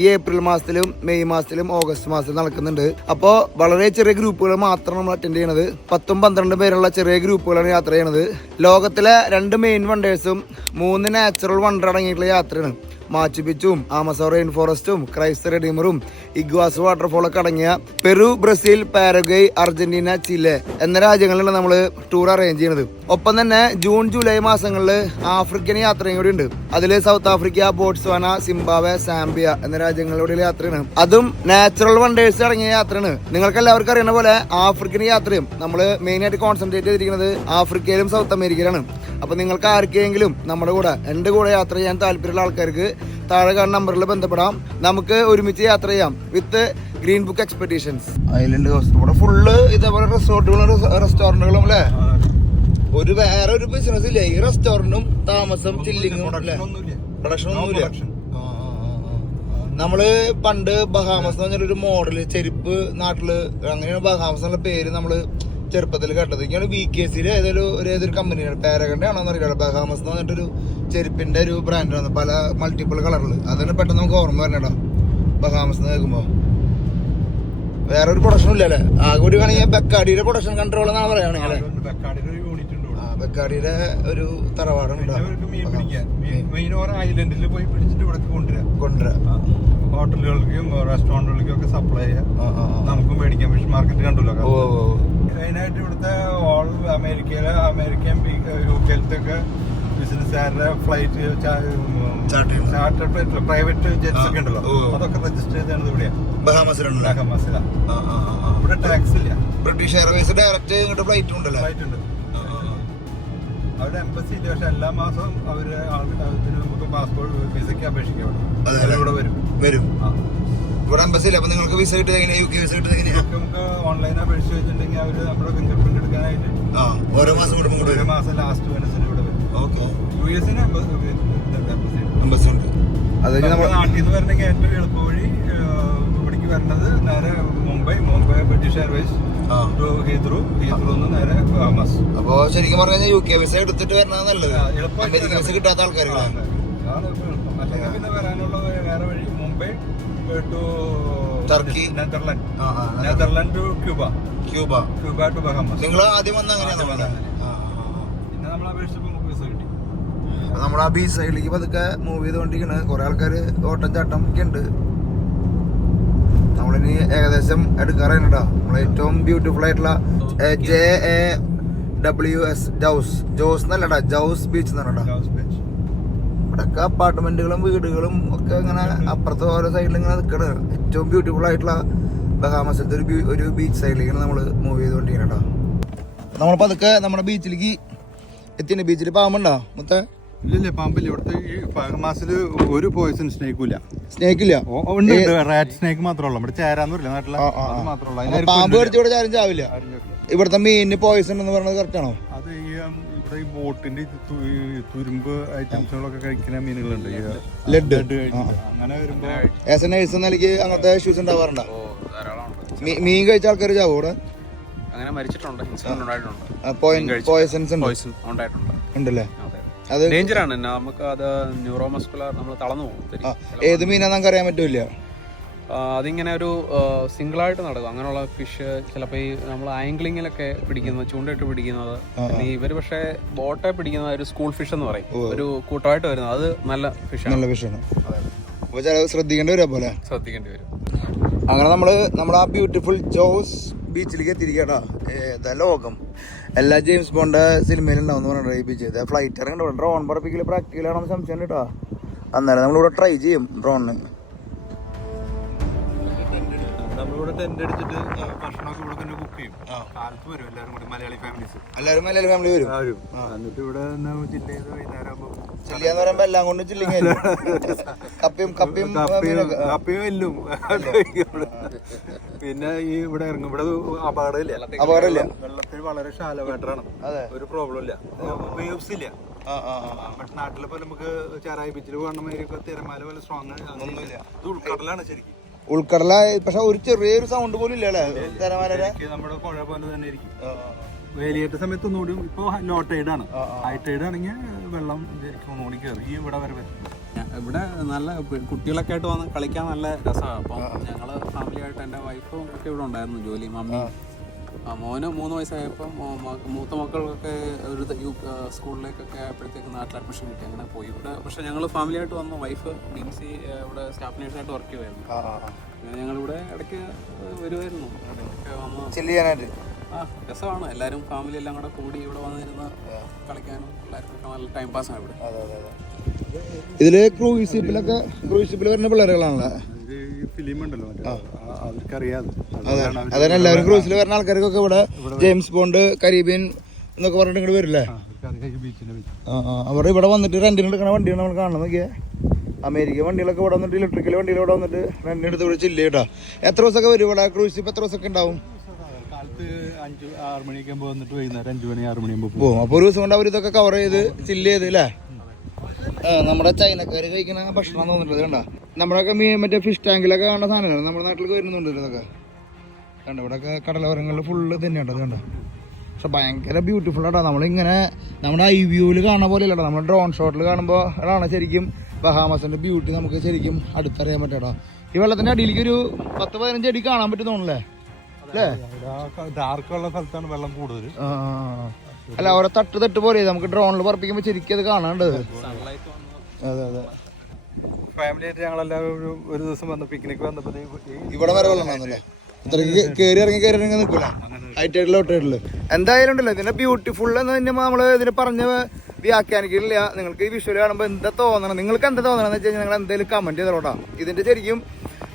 ഈ ഏപ്രിൽ മാസത്തിലും മെയ് മാസത്തിലും ഓഗസ്റ്റ് മാസത്തിലും നടക്കുന്നുണ്ട്. അപ്പോൾ വളരെ ചെറിയ ഗ്രൂപ്പുകൾ മാത്രം നമ്മൾ അറ്റൻഡ് ചെയ്യണത്. 10-12 പേരുള്ള ചെറിയ ഗ്രൂപ്പുകളാണ് യാത്ര ചെയ്യണത്. ലോകത്തിലെ 2 മെയിൻ വണ്ടേഴ്സും 3 നാച്ചുറൽ വണ്ടർ അടങ്ങിയിട്ടുള്ള യാത്രയാണ്. മാച്ചുപിച്ചും ആമസോൺ റെയിൻ ഫോറസ്റ്റും ക്രൈസ്റ്റ് റെഡീമറും ഇഗ്വാസ് വാട്ടർഫോളൊക്കെ അടങ്ങിയ പെറു, ബ്രസീൽ, പാരഗ്വേ, അർജന്റീന, ചിലെ എന്ന രാജ്യങ്ങളിലാണ് നമ്മൾ ടൂർ അറേഞ്ച് ചെയ്യുന്നത്. ഒപ്പം തന്നെ ജൂൺ ജൂലൈ മാസങ്ങളിൽ ആഫ്രിക്കൻ യാത്രയും കൂടി ഉണ്ട്. അതിൽ south Africa, Botswana, Zimbabwe, Zambia എന്ന രാജ്യങ്ങളിലൂടെയുള്ള യാത്രയാണ്. അതും നാച്ചുറൽ വണ്ടേഴ്സ് അടങ്ങിയ യാത്രയാണ്. നിങ്ങൾക്ക് എല്ലാവർക്കും അറിയുന്ന പോലെ ആഫ്രിക്കൻ യാത്രയും നമ്മൾ മെയിനായിട്ട് കോൺസെൻട്രേറ്റ് ചെയ്തിരിക്കുന്നത് ആഫ്രിക്കയിലും സൗത്ത് അമേരിക്കയിലാണ്. അപ്പൊ നിങ്ങൾക്ക് ആർക്കെങ്കിലും നമ്മുടെ കൂടെ എൻ്റെ കൂടെ യാത്ര ചെയ്യാൻ താല്പര്യമുള്ള ആൾക്കാർക്ക് താഴെ കാണുന്ന നമ്പറിൽ ബന്ധപ്പെടാം. നമുക്ക് ഒരുമിച്ച് യാത്ര ചെയ്യാം വിത്ത് green book expeditions. Island host ഇവിടെ ഫുള്ള് ഇതേപോലെ റിസോർട്ടുകളും റെസ്റ്റോറന്റുകളും അല്ലേ? വേറെ ഒരു ബിസിനസ് ഇല്ലേ ഈ റെസ്റ്റോറന്റും താമസം ചില്ലിങ്ങും പ്രൊഡക്ഷൻ ഒന്നുമില്ല. നമ്മള് പണ്ട് ബഹാമസ് എന്ന് പറഞ്ഞൊരു മോഡല് ചെരുപ്പ് നാട്ടില് അങ്ങനെയാണ് ബഹാമസ് എന്നുള്ള പേര് നമ്മള് ചെറുപ്പത്തിൽ കേട്ടത്. ഇങ്ങനെ BKC ഏതൊരു കമ്പനിയാണ്, പാരഗണ്ട ആണോന്ന് അറിയില്ല. ബഹാമസ് എന്ന് പറഞ്ഞിട്ടൊരു ചെരുപ്പിന്റെ ഒരു ബ്രാൻഡാണ്, പല മൾട്ടിപ്പിൾ കളറിൽ. അതാണ് പെട്ടെന്ന് നമുക്ക് ഓർമ്മ വരണേടാ ബഹാമസ് എന്ന് കേൾക്കുമ്പോ. വേറെ ഒരു പ്രൊഡക്ഷനും ഇല്ലല്ലേ? ആകെ കൂടി വേണമെങ്കിൽ ബെക്കാഡിയുടെ പ്രൊഡക്ഷൻ കൺട്രോൾ എന്നാണ് പറയുകയാണെങ്കിൽ ബെക്കാഡിയുടെ ഒരു തറവാടുണ്ട്. ഐലൻഡിൽ പോയി പിടിച്ചിട്ട് ഇവിടെ കൊണ്ടുവരാം. ഹോട്ടലുകൾക്കും റെസ്റ്റോറന്റുകൾക്കും ഒക്കെ സപ്ലൈ ചെയ്യാം. നമുക്ക് മേടിക്കാം. ഫിഷ് മാർക്കറ്റ് കണ്ടല്ലോ. മെയിനായിട്ട് ഇവിടുത്തെ ഓൾ അമേരിക്കൻ UK-ലത്തൊക്കെ ബിസിനസ്സുകാരുടെ flight charter flight private jets ഒക്കെ ഉണ്ടല്ലോ, അതൊക്കെ രജിസ്റ്റർ ചെയ്തത് ഇവിടെയാണ്, ബഹാമസിലാണ്. ഇവിടെ ടാക്സ് ഇല്ല. ബ്രിട്ടീഷ് എയർവേസ് ഡയറക്റ്റ് ഇങ്ങോട്ട് ഫ്ലൈറ്റ് ഉണ്ട്. അവരുടെ എംബസി ഇല്ല, പക്ഷെ എല്ലാ മാസവും അവര് നമുക്ക് പാസ്പോർട്ട് വിസയ്ക്ക് അപേക്ഷിക്കാം. ഇവിടെ വരും. ഇവിടെ എംബസി ഇല്ല. അപ്പൊ നിങ്ങൾക്ക് വിസ കിട്ടിയത് എങ്ങനെയാ? UK വിസ കിട്ടിയത് എങ്ങനെയാ? നമുക്ക് ഓൺലൈൻ അപേക്ഷിച്ച് വെച്ചിട്ടുണ്ടെങ്കിൽ അവര് നമ്മുടെ ഫിംഗർ പ്രിന്റ് എടുക്കാനായിട്ട് ഓരോ മാസം ഒരു മാസം ലാസ്റ്റ് വെനസിന് ഇവിടെ വരും. US-ന് എംബസി ഉണ്ട്. നാട്ടിൽ നിന്ന് വരണമെങ്കിൽ ഏറ്റവും എളുപ്പ വഴി ഇവിടേക്ക് വരണത് നേരെ Mumbai British Airways to Heathrow നേരെ ബഹാമസ്. അപ്പൊ ശരിക്കും പറഞ്ഞാൽ UK വിസ എടുത്തിട്ട് വരണത് നല്ലത്. അമേരിക്കൻ വിസ കിട്ടാത്ത ആൾക്കാരുകളാണ്. അല്ലെങ്കിൽ പിന്നെ വരാനുള്ള വേറെ വഴി Mumbai to Turkey, Netherland to Cuba to Bahamas. നിങ്ങൾ ആദ്യം വന്ന അങ്ങനെയാണ് പിന്നെ നമ്മൾ അപേക്ഷിച്ചപ്പോൾ നമുക്ക് വിസ കിട്ടി. നമ്മൾ ആ ബീച്ച് സൈഡിലേക്ക് പതുക്കെ മൂവ് ചെയ്തുകൊണ്ടിരിക്കണ്. കുറെ ആൾക്കാർ ഓട്ടം ചാട്ടം ഒക്കെ ഉണ്ട്. നമ്മളിനി ഏകദേശം എടുക്കാറായിട്ടാ. നമ്മളെ ഏറ്റവും ബ്യൂട്ടിഫുൾ ആയിട്ടുള്ള JAWS ജോസ് എന്നല്ലടാ, ജൗസ് ബീച്ച് എന്നാണ്. ഇവിടെയൊക്കെ അപ്പാർട്ട്മെന്റുകളും വീടുകളും ഒക്കെ ഇങ്ങനെ അപ്പുറത്ത് ഓരോ സൈഡിൽ ഇങ്ങനെ നിൽക്കണ്. ഏറ്റവും ബ്യൂട്ടിഫുൾ ആയിട്ടുള്ള ബഹാമസിലത്തെ ഒരു ബീച്ച് സൈഡിലേക്കാണ് നമ്മൾ മൂവ് ചെയ്തുകൊണ്ടിരിക്കണ. നമ്മളിപ്പോൾ അതൊക്കെ നമ്മുടെ ബീച്ചിലേക്ക് എത്തിൻ്റെ. ബീച്ചിൽ പാമ്പുണ്ടോ മുത്തേ? ഇല്ല, പാമ്പില്ല. ഇവിടുത്തെ ഈ ബഹാമസില് ഒരു പോയിസൺ സ്നേക്കില്ല. റാറ്റ് സ്നേക്ക് മാത്രമല്ല, ഇവിടെ ചേരാന്ന് പറയില്ല നാട്ടിലെ, അത് മാത്രമല്ല. പാമ്പ് കടിച്ച് ഇവിടെ ചാരും ചാവില്ല. ഇവിടുത്തെ മീനിന് പോയിസൺ എന്ന് പറയുന്നത് കറക്റ്റ് ആണോ? അത് ഇവിടെ ഈ ബോട്ടിന്റെ തുരുമ്പ് ഐറ്റംസുകളൊക്കെ കഴിക്കുന്ന മീനുകളുണ്ട്. ലെഡ് അങ്ങനെ വരുമ്പോ നഴ്സ് നിലയ്ക്ക് അങ്ങനത്തെ ഇഷ്യൂസ് ഉണ്ടാവാറുണ്ടോ? മീൻ കഴിച്ച ആൾക്കാർ ചാവോ ഇവിടെ? അങ്ങനെ മരിച്ചിട്ടുണ്ട്, പോയിസൺസ് ഉണ്ടല്ലേ? അത് ഡേഞ്ചറാണ്. നമുക്ക് അത് ന്യൂറോമസ്കുലർ നമ്മൾ തളർന്നു പോകും. ഏത് മീനാന്ന് നമുക്ക് അറിയാൻ പറ്റൂല. അതിങ്ങനെ ഒരു സിംഗിളായിട്ട് നടക്കും. അങ്ങനെയുള്ള ഫിഷ് ചിലപ്പോൾ ഈ നമ്മൾ ആംഗ്ലിങ്ങിലൊക്കെ പിടിക്കുന്നത്, ചൂണ്ടയിട്ട് പിടിക്കുന്നത്. പിന്നെ ഇവര് പക്ഷേ ബോട്ടെ പിടിക്കുന്ന ഒരു സ്കൂൾ ഫിഷ് എന്ന് പറയും, ഒരു കൂട്ടമായിട്ട് വരുന്നത്. അത് നല്ല ഫിഷാണ്. നല്ല ഫിഷാണ്. അപ്പോൾ ശ്രദ്ധിക്കേണ്ടി വരും. പോലെ ശ്രദ്ധിക്കേണ്ടി വരും. അങ്ങനെ നമ്മുടെ ആ ബ്യൂട്ടിഫുൾ ജോസ് ബീച്ചിലേക്ക് എത്തിയിരിക്കട്ടാ. ഏതാ ലോകം എല്ലാ ജെയിംസ് ബോണ്ട് സിനിമയിലുണ്ടാവും പറഞ്ഞിട്ട് ഈ ബീച്ച്. ഫ്ലൈറ്റ് ഇറങ്ങണ്ട ഡ്രോൺ പറപ്പിക്കൽ പ്രാക്ടിക്കലാണെന്ന് സംശയം കേട്ടോ. അന്നേരം നമ്മളിവിടെ ട്രൈ ചെയ്യും ഡ്രോണിന്. നമ്മളിവിടെ ടെന്റ് അടിച്ചിട്ട് ഭക്ഷണമൊക്കെ ഇവിടെ തന്നെ കുക്ക് ചെയ്യും. കാലത്ത് വരും എല്ലാവരും കൂടി, മലയാളി ഫാമിലീസ് എല്ലാവരും മലയാളി ഫാമിലി വരും. എന്നിട്ട് ഇവിടെ ചില്ല ചെയ്ത് വൈകുന്നേരം ആകുമ്പോൾ ചില്ലിയാന്ന് പറയുമ്പോ എല്ലാം കൊണ്ട് ചില്ലിങ് കപ്പയും എല്ലും. പിന്നെ ഈ ഇവിടെ ഇറങ്ങും. ഇവിടെ അപകടമില്ല. വെള്ളത്തിൽ വളരെ ഷാലോ വാട്ടറാണ്. ഒരു പ്രോബ്ലം ഇല്ല, വേവ്സ് ഇല്ല. പക്ഷെ നാട്ടിലിപ്പോ നമുക്ക് ചെറായി ബീച്ചിൽ കാണുന്ന മാതിരി തിരമാല പോലെ സ്ട്രോങ് ഒന്നുമില്ല. ഇത് ഉൾക്കടലാണ് ശരിക്കും. ഉൾക്കടല. പക്ഷെ ഒരു ചെറിയൊരു സൗണ്ട് പോലും ഇല്ലല്ലേ തിരമാലയുടെ? നമ്മുടെ പുഴ പോലെ തന്നെ ആയിരിക്കും. വേലിയേറ്റ സമയത്ത് ഒന്നുകൂടി ഇപ്പൊ ലോ ടൈഡ് ആണ്. ഹൈ ടൈഡ് ആണെങ്കിൽ വെള്ളം ഒന്നുകൂടി കയറി ഇവിടെ വരെ വരും. ഇവിടെ നല്ല കുട്ടികളൊക്കെ ആയിട്ട് വന്ന് കളിക്കാൻ നല്ല രസമാണ്. അപ്പം ഞങ്ങള് ഫാമിലിയായിട്ട് എൻ്റെ വൈഫും ഒക്കെ ഇവിടെ ഉണ്ടായിരുന്നു ജോലി. മമ്മി മോന് 3 വയസ്സായപ്പോൾ മൂത്ത മക്കൾക്കൊക്കെ ഒരു സ്കൂളിലേക്കൊക്കെ ആയപ്പോഴത്തേക്ക് നാട്ടിൽ അഡ്മിഷൻ കിട്ടി. അങ്ങനെ പോയി ഇവിടെ. പക്ഷെ ഞങ്ങൾ ഫാമിലിയായിട്ട് വന്ന വൈഫ് ബിൻസി ഇവിടെ സ്റ്റാഫ് നേഴ്സായിട്ട് വർക്ക് ചെയ്യുമായിരുന്നു. അങ്ങനെ ഞങ്ങളിവിടെ ഇടയ്ക്ക് വരുമായിരുന്നു. ഇടയ്ക്കൊക്കെ വന്ന് രസമാണ്. എല്ലാവരും ഫാമിലി എല്ലാം കൂടെ കൂടി ഇവിടെ വന്നിരുന്ന് കളിക്കാനും എല്ലാവർക്കൊക്കെ നല്ല ടൈം പാസ്സാണ് ഇവിടെ. ഇതില് ക്രൂയിസ് ഷിപ്പിൽ വരുന്ന പിള്ളേരുകളാണല്ലോ. ഫിലിം ഉണ്ടല്ലോ അവർക്കറിയാതെ. അതന്നെ എല്ലാവരും ക്രൂസിൽ വരുന്ന ആൾക്കാർക്കൊക്കെ ഇവിടെ ജെയിംസ് ബോണ്ട് കരീബിയൻ എന്നൊക്കെ പറഞ്ഞിട്ട് ഇങ്ങോട്ട് വരില്ലേ? അവിടെ ഇവിടെ വന്നിട്ട് റെന്റിന് എടുക്കുന്ന വണ്ടിയാണ് നമ്മൾ കാണുന്നത്. നോക്കിയേ, അമേരിക്കൻ വണ്ടികളൊക്കെ ഇവിടെ വന്നിട്ട്, ഇലക്ട്രിക്കൽ വണ്ടികൾ ഇവിടെ വന്നിട്ട് റെന്റിന് എടുത്ത് ഇവിടെ ചില്ല കേട്ടോ. എത്ര ദിവസമൊക്കെ വരും ഇവിടെ ക്രൂസ് ഷിപ്പ്? എത്ര ദിവസമൊക്കെ ഉണ്ടാവും? കാലത്ത് 5-6 മണിയൊക്കെ വന്നിട്ട് വൈകുന്നേരം 5 മണി 6 മണിയാകുമ്പോൾ പോകും. അപ്പോൾ ഒരു ദിവസം കൊണ്ട് അവർ ഇതൊക്കെ കവർ ചെയ്ത് ചില്ല് ചെയ്ത് അല്ലേ? നമ്മുടെ ചൈനക്കാർ കഴിക്കുന്ന ഭക്ഷണം തോന്നിട്ടത് കണ്ട. നമ്മുടെയൊക്കെ മറ്റേ ഫിഷ് ടാങ്കിലൊക്കെ കാണുന്ന സാധനങ്ങൾ നമ്മുടെ നാട്ടിലേക്ക് വരുന്നുണ്ട്. ഇതൊക്കെ കണ്ട. ഇവിടെയൊക്കെ കടലോരങ്ങളിൽ ഫുള്ള് തന്നെയുണ്ട്. അത് കണ്ട. പക്ഷെ ഭയങ്കര ബ്യൂട്ടിഫുൾ ആട്ടോ. നമ്മളിങ്ങനെ നമ്മുടെ ഐ വ്യൂവിൽ കാണുന്ന പോലെ അല്ലട്ടോ, നമ്മൾ ഡ്രോൺ ഷോട്ടിൽ കാണുമ്പോൾ ആണ് ശരിക്കും ബഹാമസിന്റെ ബ്യൂട്ടി നമുക്ക് ശരിക്കും അടുത്തറിയാൻ പറ്റാട്ടോ. ഈ വെള്ളത്തിന്റെ അടിയിലേക്ക് ഒരു 10-15 അടി കാണാൻ പറ്റും തോന്നല്ലേ? അല്ലേ? ഡാർക്കുള്ള സ്ഥലത്താണ് വെള്ളം കൂടുതൽ. അല്ല, ഓരോ തട്ട് പോലെ നമുക്ക് ഡ്രോണിൽ പറപ്പിക്കുമ്പോൾ ശരിക്കും അത് കാണാണ്ട്. അതെ അതെ. ഫാമിലി ആയിട്ട് ഞങ്ങളെല്ലാവരും ഒരു ദിവസം വന്ന് പിക്നിക് വന്നപ്പോൾ ഇവിടെ വരെ വെള്ളം ഉണ്ടാകുന്നല്ലേ? ഇത്രയ്ക്ക് കയറി ഇറങ്ങി നിൽക്കൂല ഹൈറ്റൈഡിൽ. എന്തായാലും ഉണ്ടല്ലോ ഇതിന്റെ ബ്യൂട്ടിഫുൾ എന്ന് തന്നെ നമ്മള് ഇതിന് പറഞ്ഞ് വ്യാഖ്യാനിക്കില്ല. നിങ്ങൾക്ക് ഈ വിഷ്വൽ കാണുമ്പോൾ എന്താ തോന്നണം, നിങ്ങൾക്ക് എന്താ തോന്നണം എന്ന് വെച്ച് കഴിഞ്ഞാൽ നിങ്ങൾ എന്തെങ്കിലും കമന്റ് ചെയ്തോട്ടാ. ഇതിന്റെ ശരിക്കും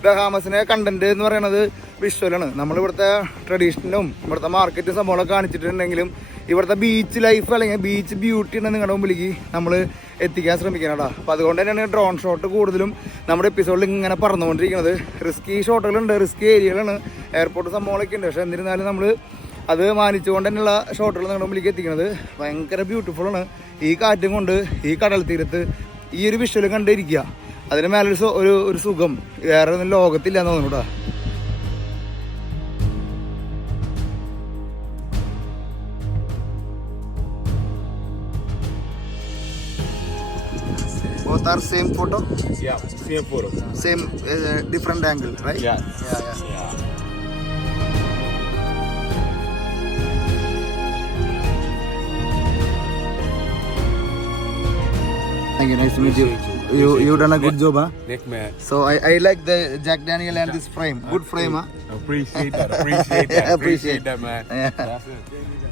ബഹാമസിന്റെ കണ്ടന്റ് എന്ന് പറയുന്നത് വിഷ്വലാണ്. നമ്മളിവിടുത്തെ ട്രഡീഷനും ഇവിടുത്തെ മാർക്കറ്റും സംഭവങ്ങളൊക്കെ കാണിച്ചിട്ടുണ്ടെങ്കിലും ഇവിടുത്തെ ബീച്ച് ലൈഫ് അല്ലെങ്കിൽ ബീച്ച് ബ്യൂട്ടി ഉണ്ട് നിങ്ങളുടെ മുമ്പിലേക്ക് നമ്മൾ എത്തിക്കാൻ ശ്രമിക്കണം. അപ്പോൾ അതുകൊണ്ട് തന്നെയാണ് ഡ്രോൺ ഷോട്ട് കൂടുതലും നമ്മുടെ എപ്പിസോഡിൽ ഇങ്ങനെ പറന്നുകൊണ്ടിരിക്കുന്നത്. റിസ്കി ഷോട്ടുകളുണ്ട്, റിസ്കി ഏരിയകളാണ്, എയർപോർട്ട് സംഭവങ്ങളൊക്കെ ഉണ്ട്. പക്ഷേ എന്നിരുന്നാലും നമ്മൾ അത് മാനിച്ചുകൊണ്ട് തന്നെയുള്ള ഷോട്ടുകൾ നിങ്ങളുടെ മുമ്പിലേക്ക് എത്തിക്കുന്നത്. ഭയങ്കര ബ്യൂട്ടിഫുള്ളാണ്. ഈ കാറ്റും കൊണ്ട് ഈ കടൽ തീരത്ത് ഈ ഒരു വിഷ്വൽ കണ്ടിരിക്കുക, അതിന് മേലെ ഒരു സുഖം വേറെ ഒന്നും ലോകത്തില്ല എന്ന് തോന്നുന്നു കേട്ടോ. Both are same photo? Yeah, same photo. Same different angle, right? Yeah. Thank you, nice to meet you. You done a good job, huh? Nick, man. So I like the Jack Daniel and this frame. Good frame, huh? Appreciate that. Appreciate that, man.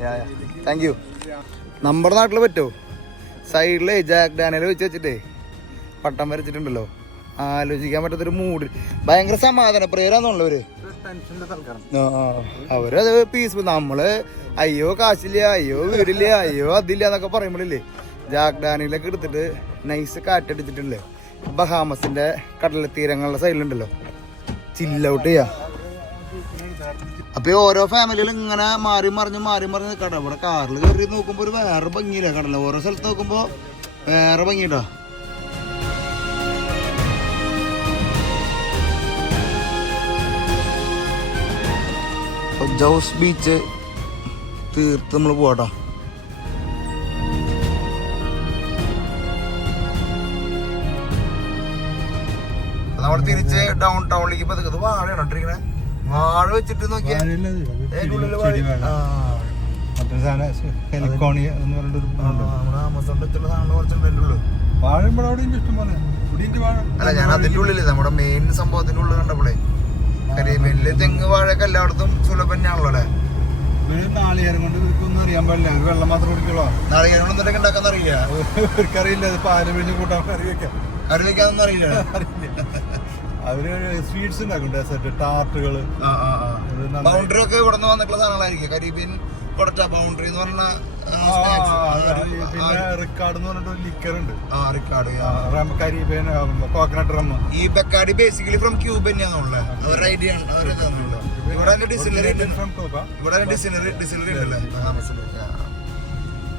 Yeah. Thank you. നമ്മുടെ നാട്ടിൽ പറ്റുമോ? സൈഡില് ജാക്ക് ഡാനിയൽ വെച്ചിട്ടേ പട്ടം വരച്ചിട്ടുണ്ടല്ലോ. ആലോചിക്കാൻ പറ്റാത്തൊരു മൂഡ്. ഭയങ്കര സമാധാന പ്രിയരാന്നുള്ളവര്. അവരത് പീസ്ഫുൾ. നമ്മള് അയ്യോ കാശില്ല, അയ്യോ വീടില്ല, അയ്യോ അതില്ല എന്നൊക്കെ പറയുമ്പോഴില്ലേ ജാക്ക് ഡാനിയലൊക്കെ എടുത്തിട്ട് നൈസ് കാറ്റടിച്ചിട്ടുണ്ടല്ലേ ബഹാമസിന്റെ കടൽ തീരങ്ങളുടെ സൈഡിലുണ്ടല്ലോ ചില്ല് ഔട്ട് ചെയ്യാ. അപ്പൊ ഓരോ ഫാമിലികളും ഇങ്ങനെ മാറി മറിഞ്ഞ് കട. ഇവിടെ കാറിൽ കയറി നോക്കുമ്പോ ഒരു വേറെ ഭംഗിയില്ല കടല. ഓരോ സ്ഥലത്ത് നോക്കുമ്പോ വേറെ ഭംഗിട്ടോ. ജോസ് ബീച്ച് തീർത്ത് നമ്മൾ പോവാട്ടോ. നമ്മൾ തിരിച്ച് ഡൗൺ ടൗണിലേക്ക് പതുക്കുന്നത്. വാഴയാണ് ഇട്ടിരിക്കണേ. വാഴ വെച്ചിട്ട് നോക്കിയാ അല്ല, ഞാൻ അതിന്റെ ഉള്ളില് നമ്മുടെ മെയിൻ സംഭവത്തിന്റെ ഉള്ളിൽ കണ്ടപ്പോളേ കരീബിയനിലെ നാട്ടില് തെങ്ങ് വാഴയൊക്കെ എല്ലായിടത്തും സുലഭം തന്നെയാണല്ലോ അല്ലേ? നാളികേരം കൊണ്ട് ഇവർക്കൊന്നും അറിയാൻ പാടില്ല, ഒരു വെള്ളം മാത്രം കുടിക്കുള്ളൂ. നാളികേരം കൊണ്ട് എന്തൊക്കെ ഉണ്ടാക്കാൻ അറിയില്ല, അവർക്കറിയില്ല. അത് പാല് പിഴിഞ്ഞ് കൂട്ടാൻ കറി വെക്കാം, കറി വെക്കാനൊന്നും അറിയില്ല. അവര് സ്വീറ്റ്സ് ഉണ്ടാക്കും, ഡെസേർട്ട്, ടാർട്ടുകള്. ബൗണ്ടറി ഒക്കെ ഇവിടെ നിന്ന് വന്നിട്ടുള്ള സാധനങ്ങളായിരിക്കും. കരീബിയൻ കൊടറ്റ ബൗണ്ടറി എന്ന് പറഞ്ഞ പിന്നെ റിക്കാർഡ് എന്ന് പറഞ്ഞിട്ട് ലിക്കർ ഉണ്ട്. Ricard, Caribbean coconut rum. ഈ ബെക്കാഡി ബേസിക്കലി ഫ്രം ക്യൂബ തന്നെയാണുള്ളത്. അവരുടെ ഐഡിയ ആണ്. ഇവിടെ ഡിസിലറി ഉണ്ടല്ലേ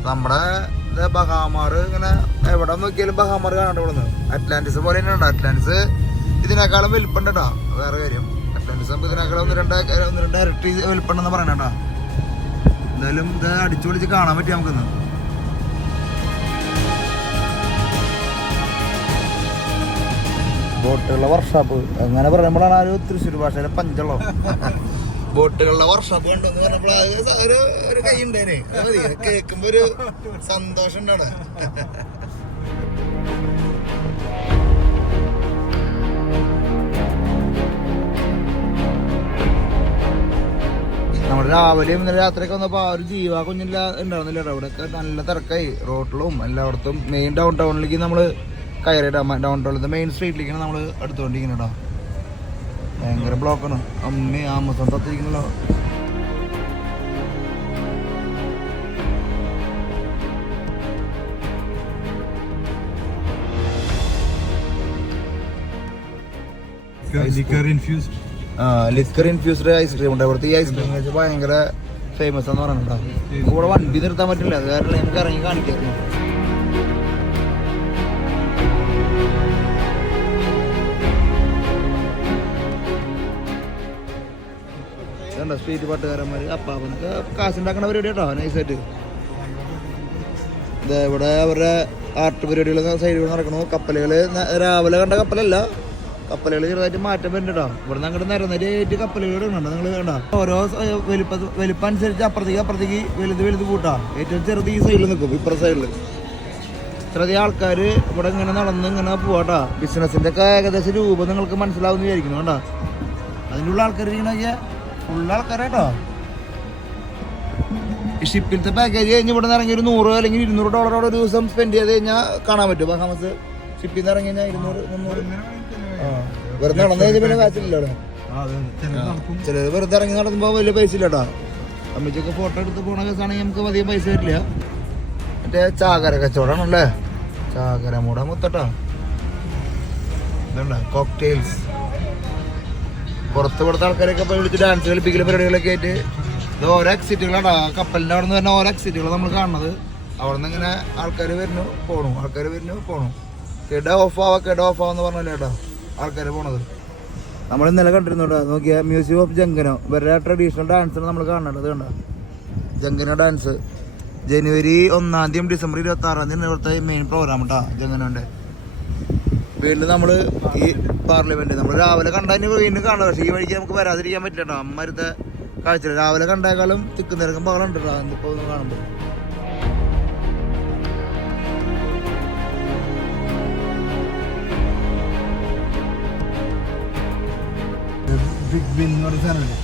നമ്മുടെ ബഹാമാർ. ഇങ്ങനെ എവിടെ നോക്കിയാലും ബഹാമാർ കാണാണ്ട് ഇവിടുന്ന്. അറ്റ്ലാന്റിസ് പോലെ തന്നെയുണ്ട്. അറ്റ്ലാന്റിസ് ഇതിനേക്കാളും വലിപ്പുണ്ട് കേട്ടോ. വേറെ കാര്യം, അറ്റ്ലാന്റിസ് നമുക്ക് ഇതിനേക്കാളും ഒന്ന് രണ്ട് ഇരട്ടി വലിപ്പുണ്ടെന്ന് പറയണേട്ടാ. എന്തായാലും ഇത് അടിച്ചു പൊളിച്ച് കാണാൻ പറ്റി നമുക്കിന്ന്. ബോട്ടുകളുടെ വർക്ക്ഷോപ്പ് അങ്ങനെ പറയുമ്പോഴാണ് ആ ഒരു തൃശ്ശൂർ ഭാഷയിലെ പഞ്ചുള്ളൂ. ബോട്ടുകളുടെ വർക്ക്ഷോപ്പ് കണ്ടെന്ന് പറഞ്ഞപ്പോൾ ഒരു കൈ ഉണ്ടേനെ. കേൾക്കുമ്പോ ഒരു സന്തോഷം ഉണ്ടാണ്. നമ്മുടെ രാവിലെയും ഇന്നലെ രാത്രിയൊക്കെ വന്നപ്പോൾ ആ ഒരു ജീവ കുഞ്ഞില്ല ഉണ്ടായിരുന്നില്ല. ഇവിടെയൊക്കെ നല്ല തിരക്കായി. റോഡിലും എല്ലായിടത്തും മെയിൻ ഡൗൺ ടൗണിലേക്ക് നമ്മൾ കയറിയിട്ടാ. ഡൗൺ ടൗണിലത്തെ മെയിൻ സ്ട്രീറ്റിലേക്കാണ് നമ്മൾ എടുത്തുകൊണ്ടിരിക്കുന്നത്. ഭയങ്കര ബ്ലോക്കാണ്. അമ്മ ആമസോൺ തത്തിരിക്കണല്ലോ. ലിക്കർ ഇൻഫ്യൂസ്ഡ് ഐസ്ക്രീം ഉണ്ട് ഇവിടുത്തെ. ഈ ഐസ്ക്രീം കഴിച്ചാൽ ഭയങ്കര ഫേമസ് എന്ന് പറഞ്ഞിട്ടുണ്ടോ. ഇവിടെ വണ്ടി നിർത്താൻ പറ്റില്ല, അത് കാരണം നമുക്ക് ഇറങ്ങി കാണിക്കായിരുന്നു. സ്ട്രീറ്റ് പാട്ടുകാരന്മാര് അപ്പാപ്പനൊക്കെ കാശുണ്ടാക്കുന്ന പരിപാടി കേട്ടോ, നൈസായിട്ട്. ഇവിടെ അവരുടെ ആർട്ട് പരിപാടികൾ സൈഡിൽ നടക്കണു. കപ്പലുകള് രാവിലെ കണ്ട കപ്പലല്ല, കപ്പലുകൾ ചെറുതായിട്ട് മാറ്റം വരുന്നുണ്ടോ. ഇവിടെ നിന്ന് അങ്ങോട്ട് നിരനിരയായിട്ട് കപ്പലുകൾ ഇടുന്നുണ്ട്. നിങ്ങൾ കണ്ട ഓരോ വലിപ്പം അനുസരിച്ച് അപ്പുറത്തേക്ക് വലുത് കൂട്ടാ. ഏറ്റവും ചെറുത് ഈ സൈഡിൽ നിൽക്കും, ഇപ്പുറത്തെ സൈഡിൽ. ഇത്രയധികം ആൾക്കാർ ഇവിടെ ഇങ്ങനെ നടന്ന് ഇങ്ങനെ പോവാട്ടാ. ബിസിനസിന്റെ ഒക്കെ ഏകദേശം രൂപം നിങ്ങൾക്ക് മനസ്സിലാവുന്ന വിചാരിക്കുന്നു. കേട്ടോ അതിൻ്റെ ഉള്ള ആൾക്കാർ ഇരിക്കണ ഉള്ള ആൾക്കാരാട്ടോ. ഈ ഷിപ്പിലത്തെ പാക്കേജ് കഴിഞ്ഞ് ഇവിടെ നിന്ന് ഇറങ്ങി ഒരു 100 അല്ലെങ്കിൽ $200 ഒരു ദിവസം സ്പെൻഡ് ചെയ്ത് കഴിഞ്ഞാൽ കാണാൻ പറ്റും. ബഹാമസ് ഷിപ്പിൽ നിന്ന് ഇറങ്ങി കഴിഞ്ഞാൽ 200-300 വെറുതെ നടന്നു കഴിഞ്ഞാൽ പിന്നെ കാശില്ലല്ലോ അവിടെ. ചിലർ വെറുതെ ഇറങ്ങി നടക്കുമ്പോൾ വലിയ പൈസ ഇല്ല കേട്ടോ. അമ്മച്ചൊക്കെ ഫോട്ടോ എടുത്ത് പോണ കേസാണെങ്കിൽ നമുക്ക് അധികം പൈസ വരില്ല. മറ്റേ ചാകര കച്ചവടമാണല്ലേ, ചാകര മൂട മൊത്തട്ടാ. ഇതുണ്ട കോക്ടെയിൽസ്. പുറത്ത് ആൾക്കാരൊക്കെ ഇപ്പോൾ വിളിച്ച് ഡാൻസ് കളിപ്പിക്കൽ പരിപാടികളൊക്കെ ആയിട്ട്. ഇത് ഓരോ എക്സിറ്റുകളാണ്. കപ്പലിൻ്റെ അവിടെ നിന്ന് തന്നെ ഓരോ എക്സിറ്റുകൾ നമ്മൾ കാണുന്നത്. അവിടെ നിന്ന് ഇങ്ങനെ ആൾക്കാർ വരുന്നു പോണു. കെട ഓഫ് ആവാന്ന് പറഞ്ഞല്ലേ കേട്ടോ ആൾക്കാർ പോണത്. നമ്മൾ ഇന്നലെ കണ്ടിരുന്നു കേട്ടോ. നോക്കിയാൽ മ്യൂസിയം ഓഫ് ജംഗനോ ഇവരുടെ ട്രഡീഷണൽ ഡാൻസാണ് നമ്മൾ കാണേണ്ടത്. കണ്ട ജംഗനോ ഡാൻസ് ജനുവരി 1 ഡിസംബർ 26 ഇവിടുത്തെ മെയിൻ പ്രോഗ്രാം കേട്ടോ ജംഗനോൻ്റെ. വീണ്ടും നമ്മൾ ഈ പാർലമെന്റ് നമ്മൾ രാവിലെ കണ്ടതിന് വീണ്ടും കാണാം. പക്ഷേ ഈ വഴിക്ക് നമുക്ക് വരാതിരിക്കാൻ പറ്റില്ല കേട്ടോ. അമ്മരത്തെ കാഴ്ച രാവിലെ കണ്ടേക്കാളും തിക്കുന്നിറക്കും പകലുണ്ട് കേട്ടോ എന്തിപ്പോൾ ഒന്ന് കാണുമ്പോൾ. ബിഗ് വിൻ എന്ന് പറഞ്ഞ സാധനമില്ലേ,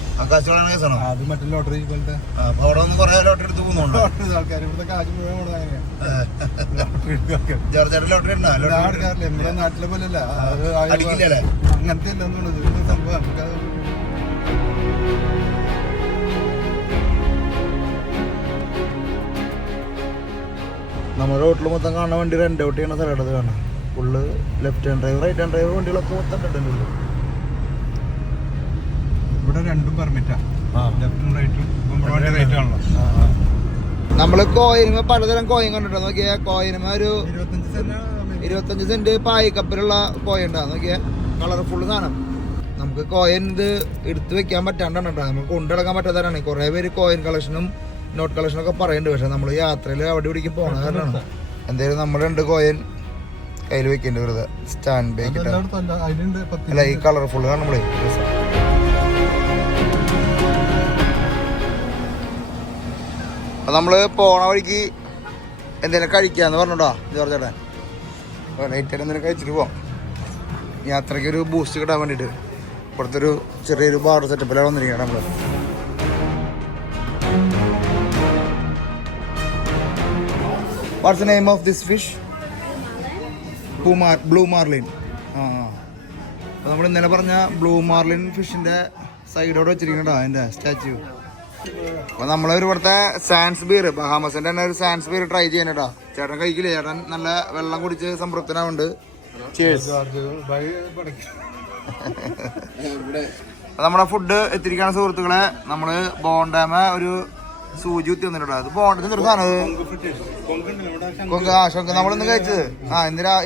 അത് മറ്റേ ലോട്ടറി പോലത്തെ. അവിടെ ഒന്ന് കുറെ ലോട്ടറി എടുത്ത് പോകുന്നുണ്ട് ആൾക്കാർ. ഇവിടുത്തെ കാശ് മുഴുവൻ കൂടെ അങ്ങനെയാണ്. ജോർജ് ലോട്ടറി എടുക്കാറില്ല, നമ്മുടെ നാട്ടിലെ പോലല്ല. അങ്ങനത്തെ അല്ലെന്നുള്ളത് സംഭവം. നമുക്കത് നമ്മുടെ റോട്ടിൽ മൊത്തം കാണാൻ വേണ്ടി റെന്റ് ഔട്ട് ചെയ്യുന്ന സ്ഥലം അത് കാണാം. Full left hand driver right hand driver വണ്ടികളൊക്കെ മൊത്തം ഇട്ടിട്ടുണ്ട്. ഇവിടെ രണ്ടും പെർമിറ്റാ, ലെഫ്റ്റും റൈറ്റും. റൈറ്റ് ആണല്ലോ. നമ്മള് കോയിനുമ പലതരം കോയിൻ കണ്ടിട്ടോ. നോക്കിയാ കോയിനുമ ഒരു 25 സെന്റ് പായിക്കപ്പിലുള്ള കോയിൻ ഉണ്ടാ. നോക്കിയാ കളർഫുൾ സാധനം. നമുക്ക് കോയിൻ ഇത് എടുത്ത് വെക്കാൻ പറ്റാണ്ടാണ് കേട്ടോ. നമുക്ക് കൊണ്ടുനടക്കാൻ പറ്റാത്തതാണ്. കുറെ പേര് കോയിൻ കളക്ഷനും നോട്ട് കളക്ഷനും ഒക്കെ പറയുന്നുണ്ട്. പക്ഷെ നമ്മൾ യാത്രയിൽ അവിടെ ഇവിടേക്ക് പോണ കാരണമാണ് എന്തായാലും നമ്മൾ 2 കോയിൻ കയ്യിൽ വെക്കേണ്ടി വെറുതെ സ്റ്റാൻഡ് ബാക്ക്. അല്ല ഈ കളർഫുൾ ആണ് നമ്മളെ. അപ്പം നമ്മൾ പോണ വഴിക്ക് എന്തെങ്കിലും കഴിക്കാന്ന് പറഞ്ഞോട്ടോ ജോർജ് ചേട്ടൻ. നൈറ്റ് എന്തെങ്കിലും കഴിച്ചിട്ട് പോവാം, യാത്രയ്ക്ക് ഒരു ബൂസ്റ്റ് കിട്ടാൻ വേണ്ടിയിട്ട്. ഇപ്പുറത്തൊരു ചെറിയൊരു ബാർ സെറ്റപ്പിലാണ് വന്നിരിക്കുകയാണ് നമ്മൾ. What's the name of this fish? Blue Marlin. അപ്പോൾ നമ്മൾ ഇന്നലെ പറഞ്ഞ ബ്ലൂ മാർലിൻ ഫിഷിൻ്റെ സൈഡോടെ വെച്ചിരിക്കണോ അതിൻ്റെ സ്റ്റാച്യു. അപ്പോൾ നമ്മളൊരു ഇവിടുത്തെ സാൻസ് ബീർ, ബഹാമസിൻ്റെ തന്നെ ഒരു സാൻസ് ബീർ ട്രൈ ചെയ്യണേട്ടാ. ചേട്ടൻ കഴിക്കില്ല, ചേട്ടൻ നല്ല വെള്ളം കുടിച്ച് സംതൃപ്തനാവുണ്ട്. നമ്മുടെ ഫുഡ് എത്തിരിക്കുകയാണ് സുഹൃത്തുക്കളെ. നമ്മള് ബോണ്ടാമ ഒരു സൂചി കുത്തി വന്നിട്ടുണ്ട്. അത് ബോണ്ടത്തിന് ഒരു സാധനം ശങ്ക നമ്മളിന്ന് കഴിച്ചത്.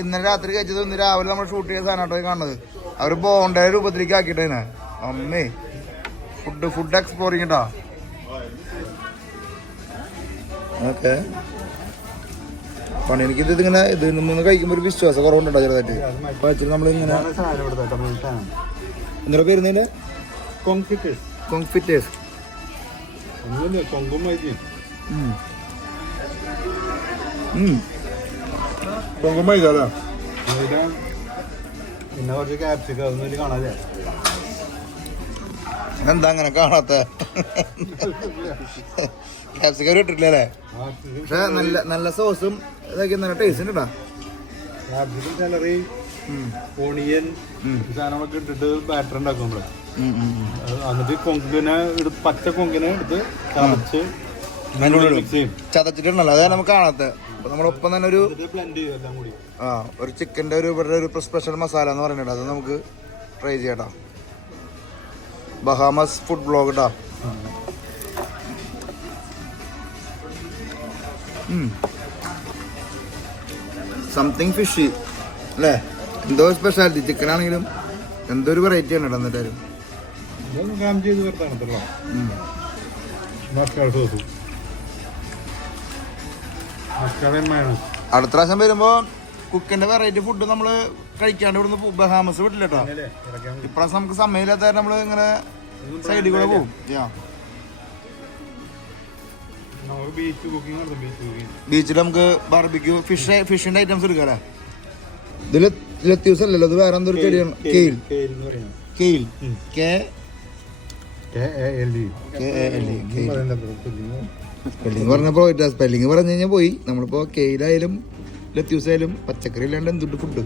ഇന്നലെ രാത്രി കഴിച്ചത് ഇന്ന് രാവിലെ നമ്മൾ ഷൂട്ട് ചെയ്ത സാധനമായിട്ട് കാണുന്നത്. അവർ ബോണ്ടയുടെ രൂപത്തിലേക്ക് ആക്കിയിട്ടേനെ. അമ്മേ ഫുഡ് എക്സ്പ്ലോറിങ് കേട്ടോ. ഓക്കെ പണി എനിക്കിത് ഇതിങ്ങനെ ഇത് നിന്ന് കഴിക്കുമ്പോൾ ഒരു വിശ്വാസം കുറവുണ്ടോ ചെറുതായിട്ട്. അപ്പോൾ വെച്ചിട്ട് നമ്മളിങ്ങനെ എന്താ പേരുന്നതിൻ്റെ കോങ്ഫിറ്റേഴ്സ്. എന്താ അങ്ങനെ കാണാത്ത? ക്യാപ്സിക്കം ഇട്ടിട്ടില്ല അല്ലേ? പക്ഷെ നല്ല സോസും ഇതൊക്കെ നല്ല ടേസ്റ്റ് ഉണ്ട് കേട്ടോ. സാലറി ഓണിയൻ സാധനങ്ങളൊക്കെ ഇട്ടിട്ട് ബാറ്റർ ഉണ്ടാക്കുമ്പോൾ എന്നിട്ട് കൊങ്കിനെ പച്ച കൊങ്കിനെ എടുത്ത് ചതച്ചിട്ടുണ്ടല്ലോ, അതാണ് നമുക്ക് കാണാത്ത. അപ്പൊ നമ്മളൊപ്പം തന്നെ ഒരു ഒരു ചിക്കൻ്റെ ഒരു സ്പെഷ്യൽ മസാല എന്ന് പറയുന്നുണ്ട്. അത് നമുക്ക് ട്രൈ ചെയ്യാം. ബഹാമസ് ഫുഡ് ബ്ലോഗ് കേട്ടോ. സംതിങ് ഫിഷി അല്ലേ? എന്തോ സ്പെഷ്യാലിറ്റി. ചിക്കൻ ആണെങ്കിലും എന്തോ ഒരു വെറൈറ്റി ആണ് കേട്ടോ. എന്നിട്ടാരും അടുത്ത പ്രാവശ്യം വരുമ്പോ കുക്കിന്റെ വെറൈറ്റി ഫുഡ് നമ്മള് കഴിക്കാണ്ട് ഇവിടുന്ന് ബഹാമസ് വിട്ടില്ല കേട്ടോ. ഇപ്രാവശ്യം നമുക്ക് സമയമില്ലാത്ത നമ്മള് ഇങ്ങനെ സൈഡിൽ കൂടെ പോകും. ബീച്ചിൽ നമുക്ക് ബാർബിക്യൂ ഫിഷിന്റെ ഐറ്റംസ് എടുക്കാം. ഇതിൽ ലത്തീവ്സ് അല്ലല്ലോ, ഇത് വേറെ എന്തൊരു ചെടിയാണ്. സ്പെല്ലിങ് പറഞ്ഞപ്പോ സ്പെല്ലിങ് പറഞ്ഞു കഴിഞ്ഞാൽ പോയി. നമ്മളിപ്പോ കെയിലായാലും ലത്തീവ്സ് ആയാലും പച്ചക്കറി ഇല്ലാണ്ട് എന്തുണ്ട് ഫുഡ്.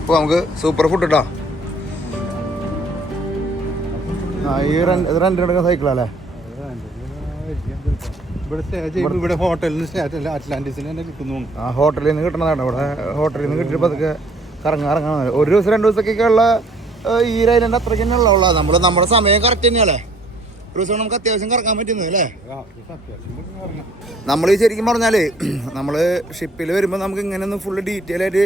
ഇപ്പൊ നമുക്ക് സൂപ്പർ ഫുഡ് ഇട്ടാ. റെന്റിനെടുക്കുന്ന സൈക്കിളല്ലേ? ഇവിടെ ഹോട്ടലിൽ നിന്ന് അറ്റ്ലാന്റിസിന് തന്നെ കിട്ടുന്നുണ്ട്. ആ ഹോട്ടലിൽ നിന്ന് കിട്ടണതാണ്. ഇവിടെ ഹോട്ടലിൽ നിന്ന് കിട്ടിയപ്പോൾ അതൊക്കെ കറങ്ങാൻ ഒരു ദിവസം 2 ദിവസത്തേക്കൊക്കെ ഉള്ള ഈ ഐലൻഡ് അത്രയ്ക്ക് തന്നെ ഉള്ളത്. നമ്മുടെ സമയം കറക്റ്റ് തന്നെയല്ലേ? ഒരു ദിവസം നമുക്ക് അത്യാവശ്യം കറക്കാൻ പറ്റുന്നത് അല്ലേ? നമ്മൾ ശരിക്കും പറഞ്ഞാല് നമ്മള് ഷിപ്പിൽ വരുമ്പോൾ നമുക്ക് ഇങ്ങനെയൊന്നും ഫുള്ള് ഡീറ്റെയിൽ ആയിട്ട്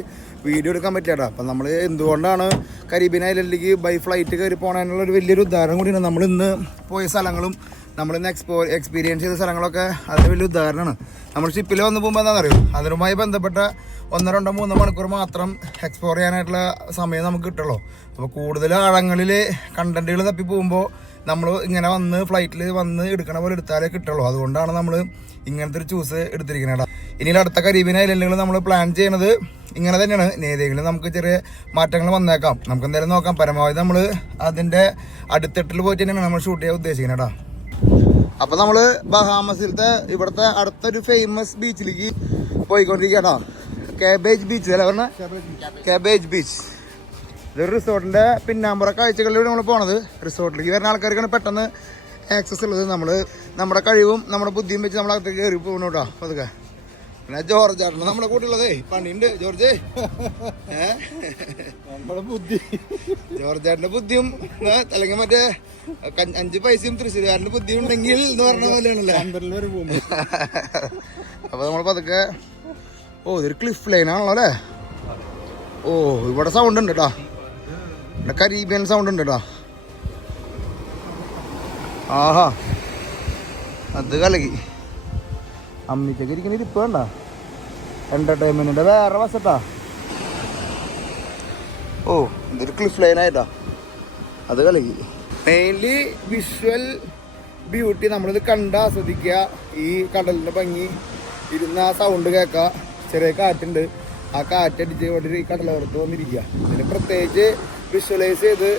വീഡിയോ എടുക്കാൻ പറ്റില്ല. അപ്പം നമ്മൾ എന്തുകൊണ്ടാണ് കരീബിയൻ ഐലൻഡിലേക്ക് ബൈ ഫ്ലൈറ്റ് കയറി പോകാനുള്ള ഒരു വലിയൊരു ഉദാഹരണം കൂടിയാണ്. നമ്മൾ ഇന്ന് പോയ സ്ഥലങ്ങളും നമ്മളിന്ന് എക്സ്പീരിയൻസ് ചെയ്ത സ്ഥലങ്ങളൊക്കെ അതിന് വലിയ ഉദാഹരണമാണ്. നമ്മൾ ഷിപ്പിൽ വന്ന് പോകുമ്പോൾ എന്താണെന്ന് അറിയും, അതിനുമായി ബന്ധപ്പെട്ട 1, 2, 3 മണിക്കൂർ മാത്രം എക്സ്പ്ലോർ ചെയ്യാനായിട്ടുള്ള സമയം നമുക്ക് കിട്ടുള്ളൂ. അപ്പോൾ കൂടുതൽ ആഴങ്ങളിൽ കണ്ടന്റുകൾ തപ്പി പോകുമ്പോൾ നമ്മൾ ഇങ്ങനെ വന്ന് ഫ്ലൈറ്റിൽ വന്ന് എടുക്കണ പോലെ എടുത്താലേ കിട്ടുള്ളൂ. അതുകൊണ്ടാണ് നമ്മൾ ഇങ്ങനത്തെ ഒരു ചൂസ് എടുത്തിരിക്കുന്നത്. ഇനി അടുത്ത കരീബിയൻ ഐലൻഡുകൾ നമ്മൾ പ്ലാൻ ചെയ്യണത് ഇങ്ങനെ തന്നെയാണ്. ഏതെങ്കിലും നമുക്ക് ചെറിയ മാറ്റങ്ങൾ വന്നേക്കാം. നമുക്ക് എന്തായാലും നോക്കാം. പരമാവധി നമ്മൾ അതിൻ്റെ അടുത്തെട്ടിൽ പോയിട്ട് തന്നെയാണ് നമ്മൾ ഷൂട്ട് ചെയ്യാൻ ഉദ്ദേശിക്കുന്നത് കേട്ടോ. അപ്പോൾ നമ്മൾ ബഹാമസിലത്തെ ഇവിടുത്തെ അടുത്തൊരു ഫേമസ് ബീച്ചിലേക്ക് പോയിക്കൊണ്ടിരിക്കുക കേട്ടോ. കാബേജ് ബീച്ച് അല്ലേ പറഞ്ഞ? Cabbage beach. ഇതൊരു റിസോർട്ടിൻ്റെ പിന്നാമ്പുറ കാഴ്ചകളിലൂടെ നമ്മൾ പോണത്. റിസോർട്ടിലേക്ക് വരുന്ന ആൾക്കാർക്കാണ് പെട്ടെന്ന് ആക്സസ് ഉള്ളത്. നമ്മുടെ കഴിവും നമ്മുടെ ബുദ്ധിയും വെച്ച് നമ്മൾ അകത്തേക്ക് കയറി പോകണം കേട്ടോ. അതൊക്കെ പിന്നെ ജോർജ് ആയിരുന്നു നമ്മുടെ കൂട്ടുള്ളതേ. പണിയുണ്ട് ജോർജ്. നമ്മുടെ ബുദ്ധി ജോർജാട്ടിന്റെ ബുദ്ധിയും അല്ലെങ്കിൽ മറ്റേ 5 പൈസയും തൃശ്ശൂരുകാരൻ്റെ ബുദ്ധിയും ഉണ്ടെങ്കിൽ എന്ന് പറഞ്ഞ പോലെയാണല്ലേ. അപ്പൊ നമ്മളിപ്പോ അതൊക്കെ ഇതൊരു ക്ലിഫ് ലൈൻ ആണല്ലോ അല്ലേ? ഇവിടെ സൗണ്ട് ഉണ്ട് കേട്ടോ. ഇവിടെ കരീബിയൻ സൗണ്ട് ഉണ്ട് കേട്ടോ. ആഹാ അത് കലകി. അമ്മിച്ചൊക്കെ ഇരിക്കുന്ന ഇരിപ്പ് വേണ്ട. എന്റർടൈൻമെന്റിന്റെ വേറെ വശട്ടാ. ഇതൊരു ക്ലിഫ് ലൈൻ ആയിട്ടാ. അത് കലകി. മെയിൻലി വിഷ്വൽ ബ്യൂട്ടി നമ്മളിത് കണ്ട് ആസ്വദിക്കുക. ഈ കടലിന്റെ ഭംഗി, ഇരുന്ന ആ സൗണ്ട് കേൾക്കുക. ചെറിയ കാറ്റുണ്ട്, ആ കാറ്റടിച്ച് ഇവിടെ ഈ കടലോരത്ത് വന്നിരിക്കുക. ഇതിന് പ്രത്യേകിച്ച് വിഷ്വലൈസ് ചെയ്ത്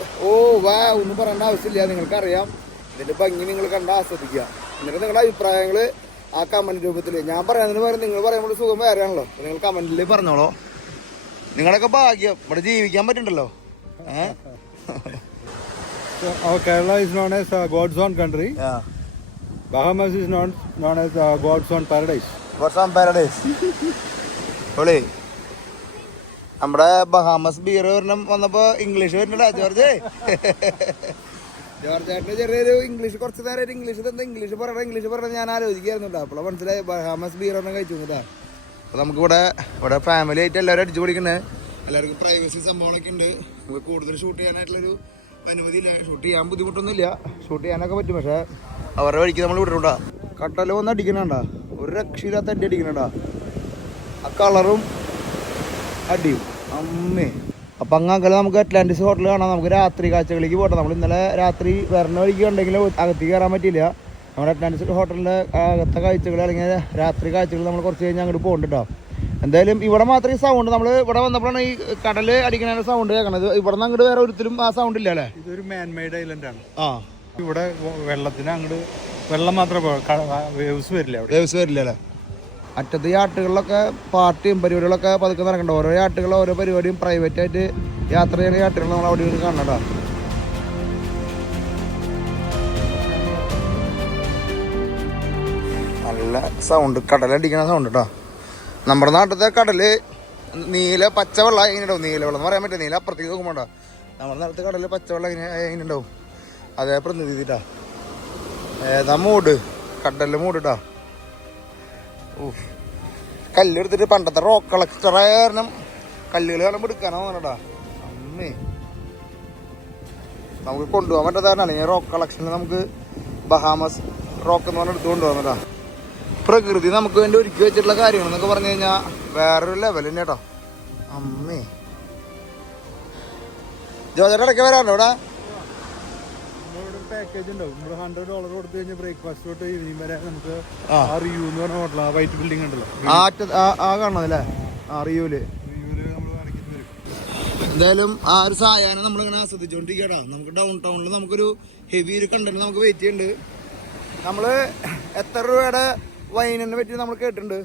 വാ ഒന്നും പറയേണ്ട ആവശ്യമില്ല, നിങ്ങൾക്കറിയാം ഇതിന്റെ ഭംഗി നിങ്ങൾ കണ്ട് ആസ്വദിക്കുക. എന്നിട്ട് നിങ്ങളുടെ അഭിപ്രായങ്ങൾ ആ കമന്റ് രൂപത്തിൽ ഞാൻ പറയാനതിന് പകരം നിങ്ങൾ പറയുമ്പോൾ സുഖം വേറെയാണല്ലോ. നിങ്ങൾ കമന്റിൽ പറഞ്ഞോളോ. നിങ്ങളൊക്കെ ഭാഗ്യം ഇവിടെ ജീവിക്കാൻ പറ്റുന്നുണ്ടല്ലോ. Kerala is known as God's own country. Bahamas is known as God's own paradise. God's own paradise. പൊളി. നമ്മുടെ ബഹാമസ് ബിയർ വന്നപ്പോ ഇംഗ്ലീഷ് വരുന്നുണ്ടാ ജോർജ്? ജോർജായിട്ട് ചെറിയൊരു ഇംഗ്ലീഷ് കുറച്ച് നേരമായിട്ട് ഇംഗ്ലീഷ് പറയണ ഞാൻ ആലോചിക്കായിരുന്നുണ്ടോ. അപ്പോഴാണ് മനസ്സിലായി ബഹാമസ് ബിയർ ഒന്നും കഴിച്ചു കേട്ടാ. അപ്പൊ നമുക്ക് ഇവിടെ ഫാമിലി ആയിട്ട് എല്ലാവരും അടിച്ചു പൊളിക്കണേ. എല്ലാവർക്കും പ്രൈവസി സംഭവങ്ങളൊക്കെ ഉണ്ട്. നമുക്ക് കൂടുതൽ ഷൂട്ട് ചെയ്യാനായിട്ടുള്ളൊരു അനുമതി ഇല്ല. ഷൂട്ട് ചെയ്യാൻ ബുദ്ധിമുട്ടൊന്നുമില്ല, ഷൂട്ട് ചെയ്യാനൊക്കെ പറ്റും. പക്ഷെ അവരുടെ വഴിക്ക് നമ്മൾ വിട്ടിട്ടുണ്ടാ. കട്ടല വന്ന് അടിക്കണണ്ടാ, ഒരു രക്ഷയില്ലാത്ത അടി അടിക്കണണ്ടാ. ആ കളറും അടിയും അമ്മേ. അപ്പം അങ്ങനെ നമുക്ക് അറ്റ്ലാന്റിസ് ഹോട്ടൽ കാണാം. നമുക്ക് രാത്രി കാഴ്ചകളിലേക്ക് പോട്ടെ. നമ്മൾ ഇന്നലെ രാത്രി വരണ വഴിക്ക് ഉണ്ടെങ്കിൽ അകത്തേക്ക് കയറാൻ പറ്റിയില്ല. നമ്മുടെ അറ്റ്ലാന്റിസ് ഹോട്ടലിൻ്റെ അകത്തെ കാഴ്ചകൾ അല്ലെങ്കിൽ രാത്രി കാഴ്ചകൾ നമ്മൾ കുറച്ച് കഴിഞ്ഞ് അങ്ങോട്ട് പോകണ്ടിട്ടോ. എന്തായാലും ഇവിടെ മാത്രമേ ഈ സൗണ്ട്, നമ്മൾ ഇവിടെ വന്നപ്പോഴാണ് ഈ കടൽ അടിക്കണ സൗണ്ട് കേൾക്കണത്. ഇവിടെ നിന്ന് അങ്ങോട്ട് വേറെ ഒരിക്കലും ആ സൗണ്ട് ഇല്ല അല്ലേ? ഇതൊരു മാൻമെയ്ഡ് ഐലൻഡ് ആണ്. ഇവിടെ വെള്ളത്തിന് അങ്ങോട്ട് വെള്ളം മാത്രമേ വേവ്സ് വരില്ല അല്ലേ? അറ്റത്ത് യാട്ടുകളിലൊക്കെ പാർട്ടിയും പരിപാടികളൊക്കെ പതുക്കെ നടക്കണ്ട. ഓരോ യാട്ടുകളും ഓരോ പരിപാടിയും പ്രൈവറ്റ് ആയിട്ട് യാത്ര ചെയ്യുന്ന യാട്ടുകൾ നമ്മൾ അവിടെ നിന്ന് കാണണട്ടോ. നല്ല സൗണ്ട്, കടലടിക്കണ സൗണ്ട് കേട്ടോ. നമ്മുടെ നാട്ടിലത്തെ കടല് നീല പച്ചവെള്ളം എങ്ങനെ ഉണ്ടാവും? നീലവെള്ളം എന്ന് പറയാൻ പറ്റില്ല, നീല അപ്പുറത്തേക്ക് നോക്കുമ്പോണ്ടാ. നമ്മുടെ നാട്ടിലത്തെ കടല് പച്ചവെള്ളം എങ്ങനെ ഉണ്ടാവും? അതേ പ്രതിനിധിട്ടാ. ഏതാ മൂട്? കടലിൽ മൂടിട്ടാ. കല്ലെടുത്തിട്ട് പണ്ടത്തെ റോക്ക് കളക്ടർ ആയ കാരണം കല്ലുകൾ കാണുമ്പോൾ എടുക്കാനോ പറഞ്ഞാ. അമ്മേ, നമുക്ക് കൊണ്ടുപോകാൻ പറ്റാത്ത കാരണം അല്ലെങ്കിൽ റോക്ക് കളക്ഷനിൽ നമുക്ക് ബഹാമസ് റോക്ക് എന്ന് പറഞ്ഞാൽ എടുത്ത് കൊണ്ടുപോകാൻ. പ്രകൃതി നമുക്ക് വേണ്ടി ഒരുക്കി വെച്ചിട്ടുള്ള കാര്യങ്ങളെന്നൊക്കെ പറഞ്ഞു കഴിഞ്ഞാൽ വേറൊരു ലെവൽ തന്നെ കേട്ടോ. അമ്മേ, ജോജയുടെ ഇടയ്ക്ക് വരാറുണ്ടോ ഇവിടെ? പാക്കേജ് ഉണ്ടാവും. നമ്മൾ $100 കൊടുത്തു കഴിഞ്ഞാൽ ബ്രേക്ക്ഫാസ്റ്റ് തൊട്ട് ഈവനിങ് വരെ നമുക്ക് റിയൂ എന്ന് പറഞ്ഞ ഹോട്ടലാ, വൈറ്റ് ബിൽഡിംഗ് ഉണ്ടല്ലോ ആ കാണുന്നതല്ലേ? റിയൂല് നമ്മൾ കാണിക്കുന്ന വരും. എന്തായാലും ആ ഒരു സായാഹ്നം നമ്മളിങ്ങനെ ആസ്വദിച്ചുകൊണ്ടിരിക്കട്ടാ. നമുക്ക് ഡൗൺ ടൗണിൽ നമുക്കൊരു ഹെവി ഒരു കണ്ടന്റ് നമുക്ക് വെയിറ്റ് ചെയ്യുന്നുണ്ട്. നമ്മൾ എത്ര രൂപയുടെ വൈനിനെ പറ്റി നമ്മൾ കേട്ടിട്ടുണ്ട്.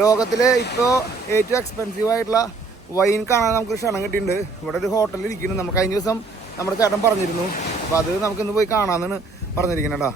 ലോകത്തിലെ ഇപ്പോൾ ഏറ്റവും എക്സ്പെൻസീവ് ആയിട്ടുള്ള വൈൻ കാണാൻ നമുക്കൊരു ക്ഷണം കിട്ടിയിട്ടുണ്ട്. ഇവിടെ ഒരു ഹോട്ടലിൽ ഇരിക്കുന്നു. നമുക്ക് കഴിഞ്ഞ ദിവസം നമ്മുടെ ചേട്ടൻ പറഞ്ഞിരുന്നു. അപ്പോൾ അത് നമുക്കിന്ന് പോയി കാണാമെന്നാണ് പറഞ്ഞിരിക്കുന്നത് കേട്ടോ.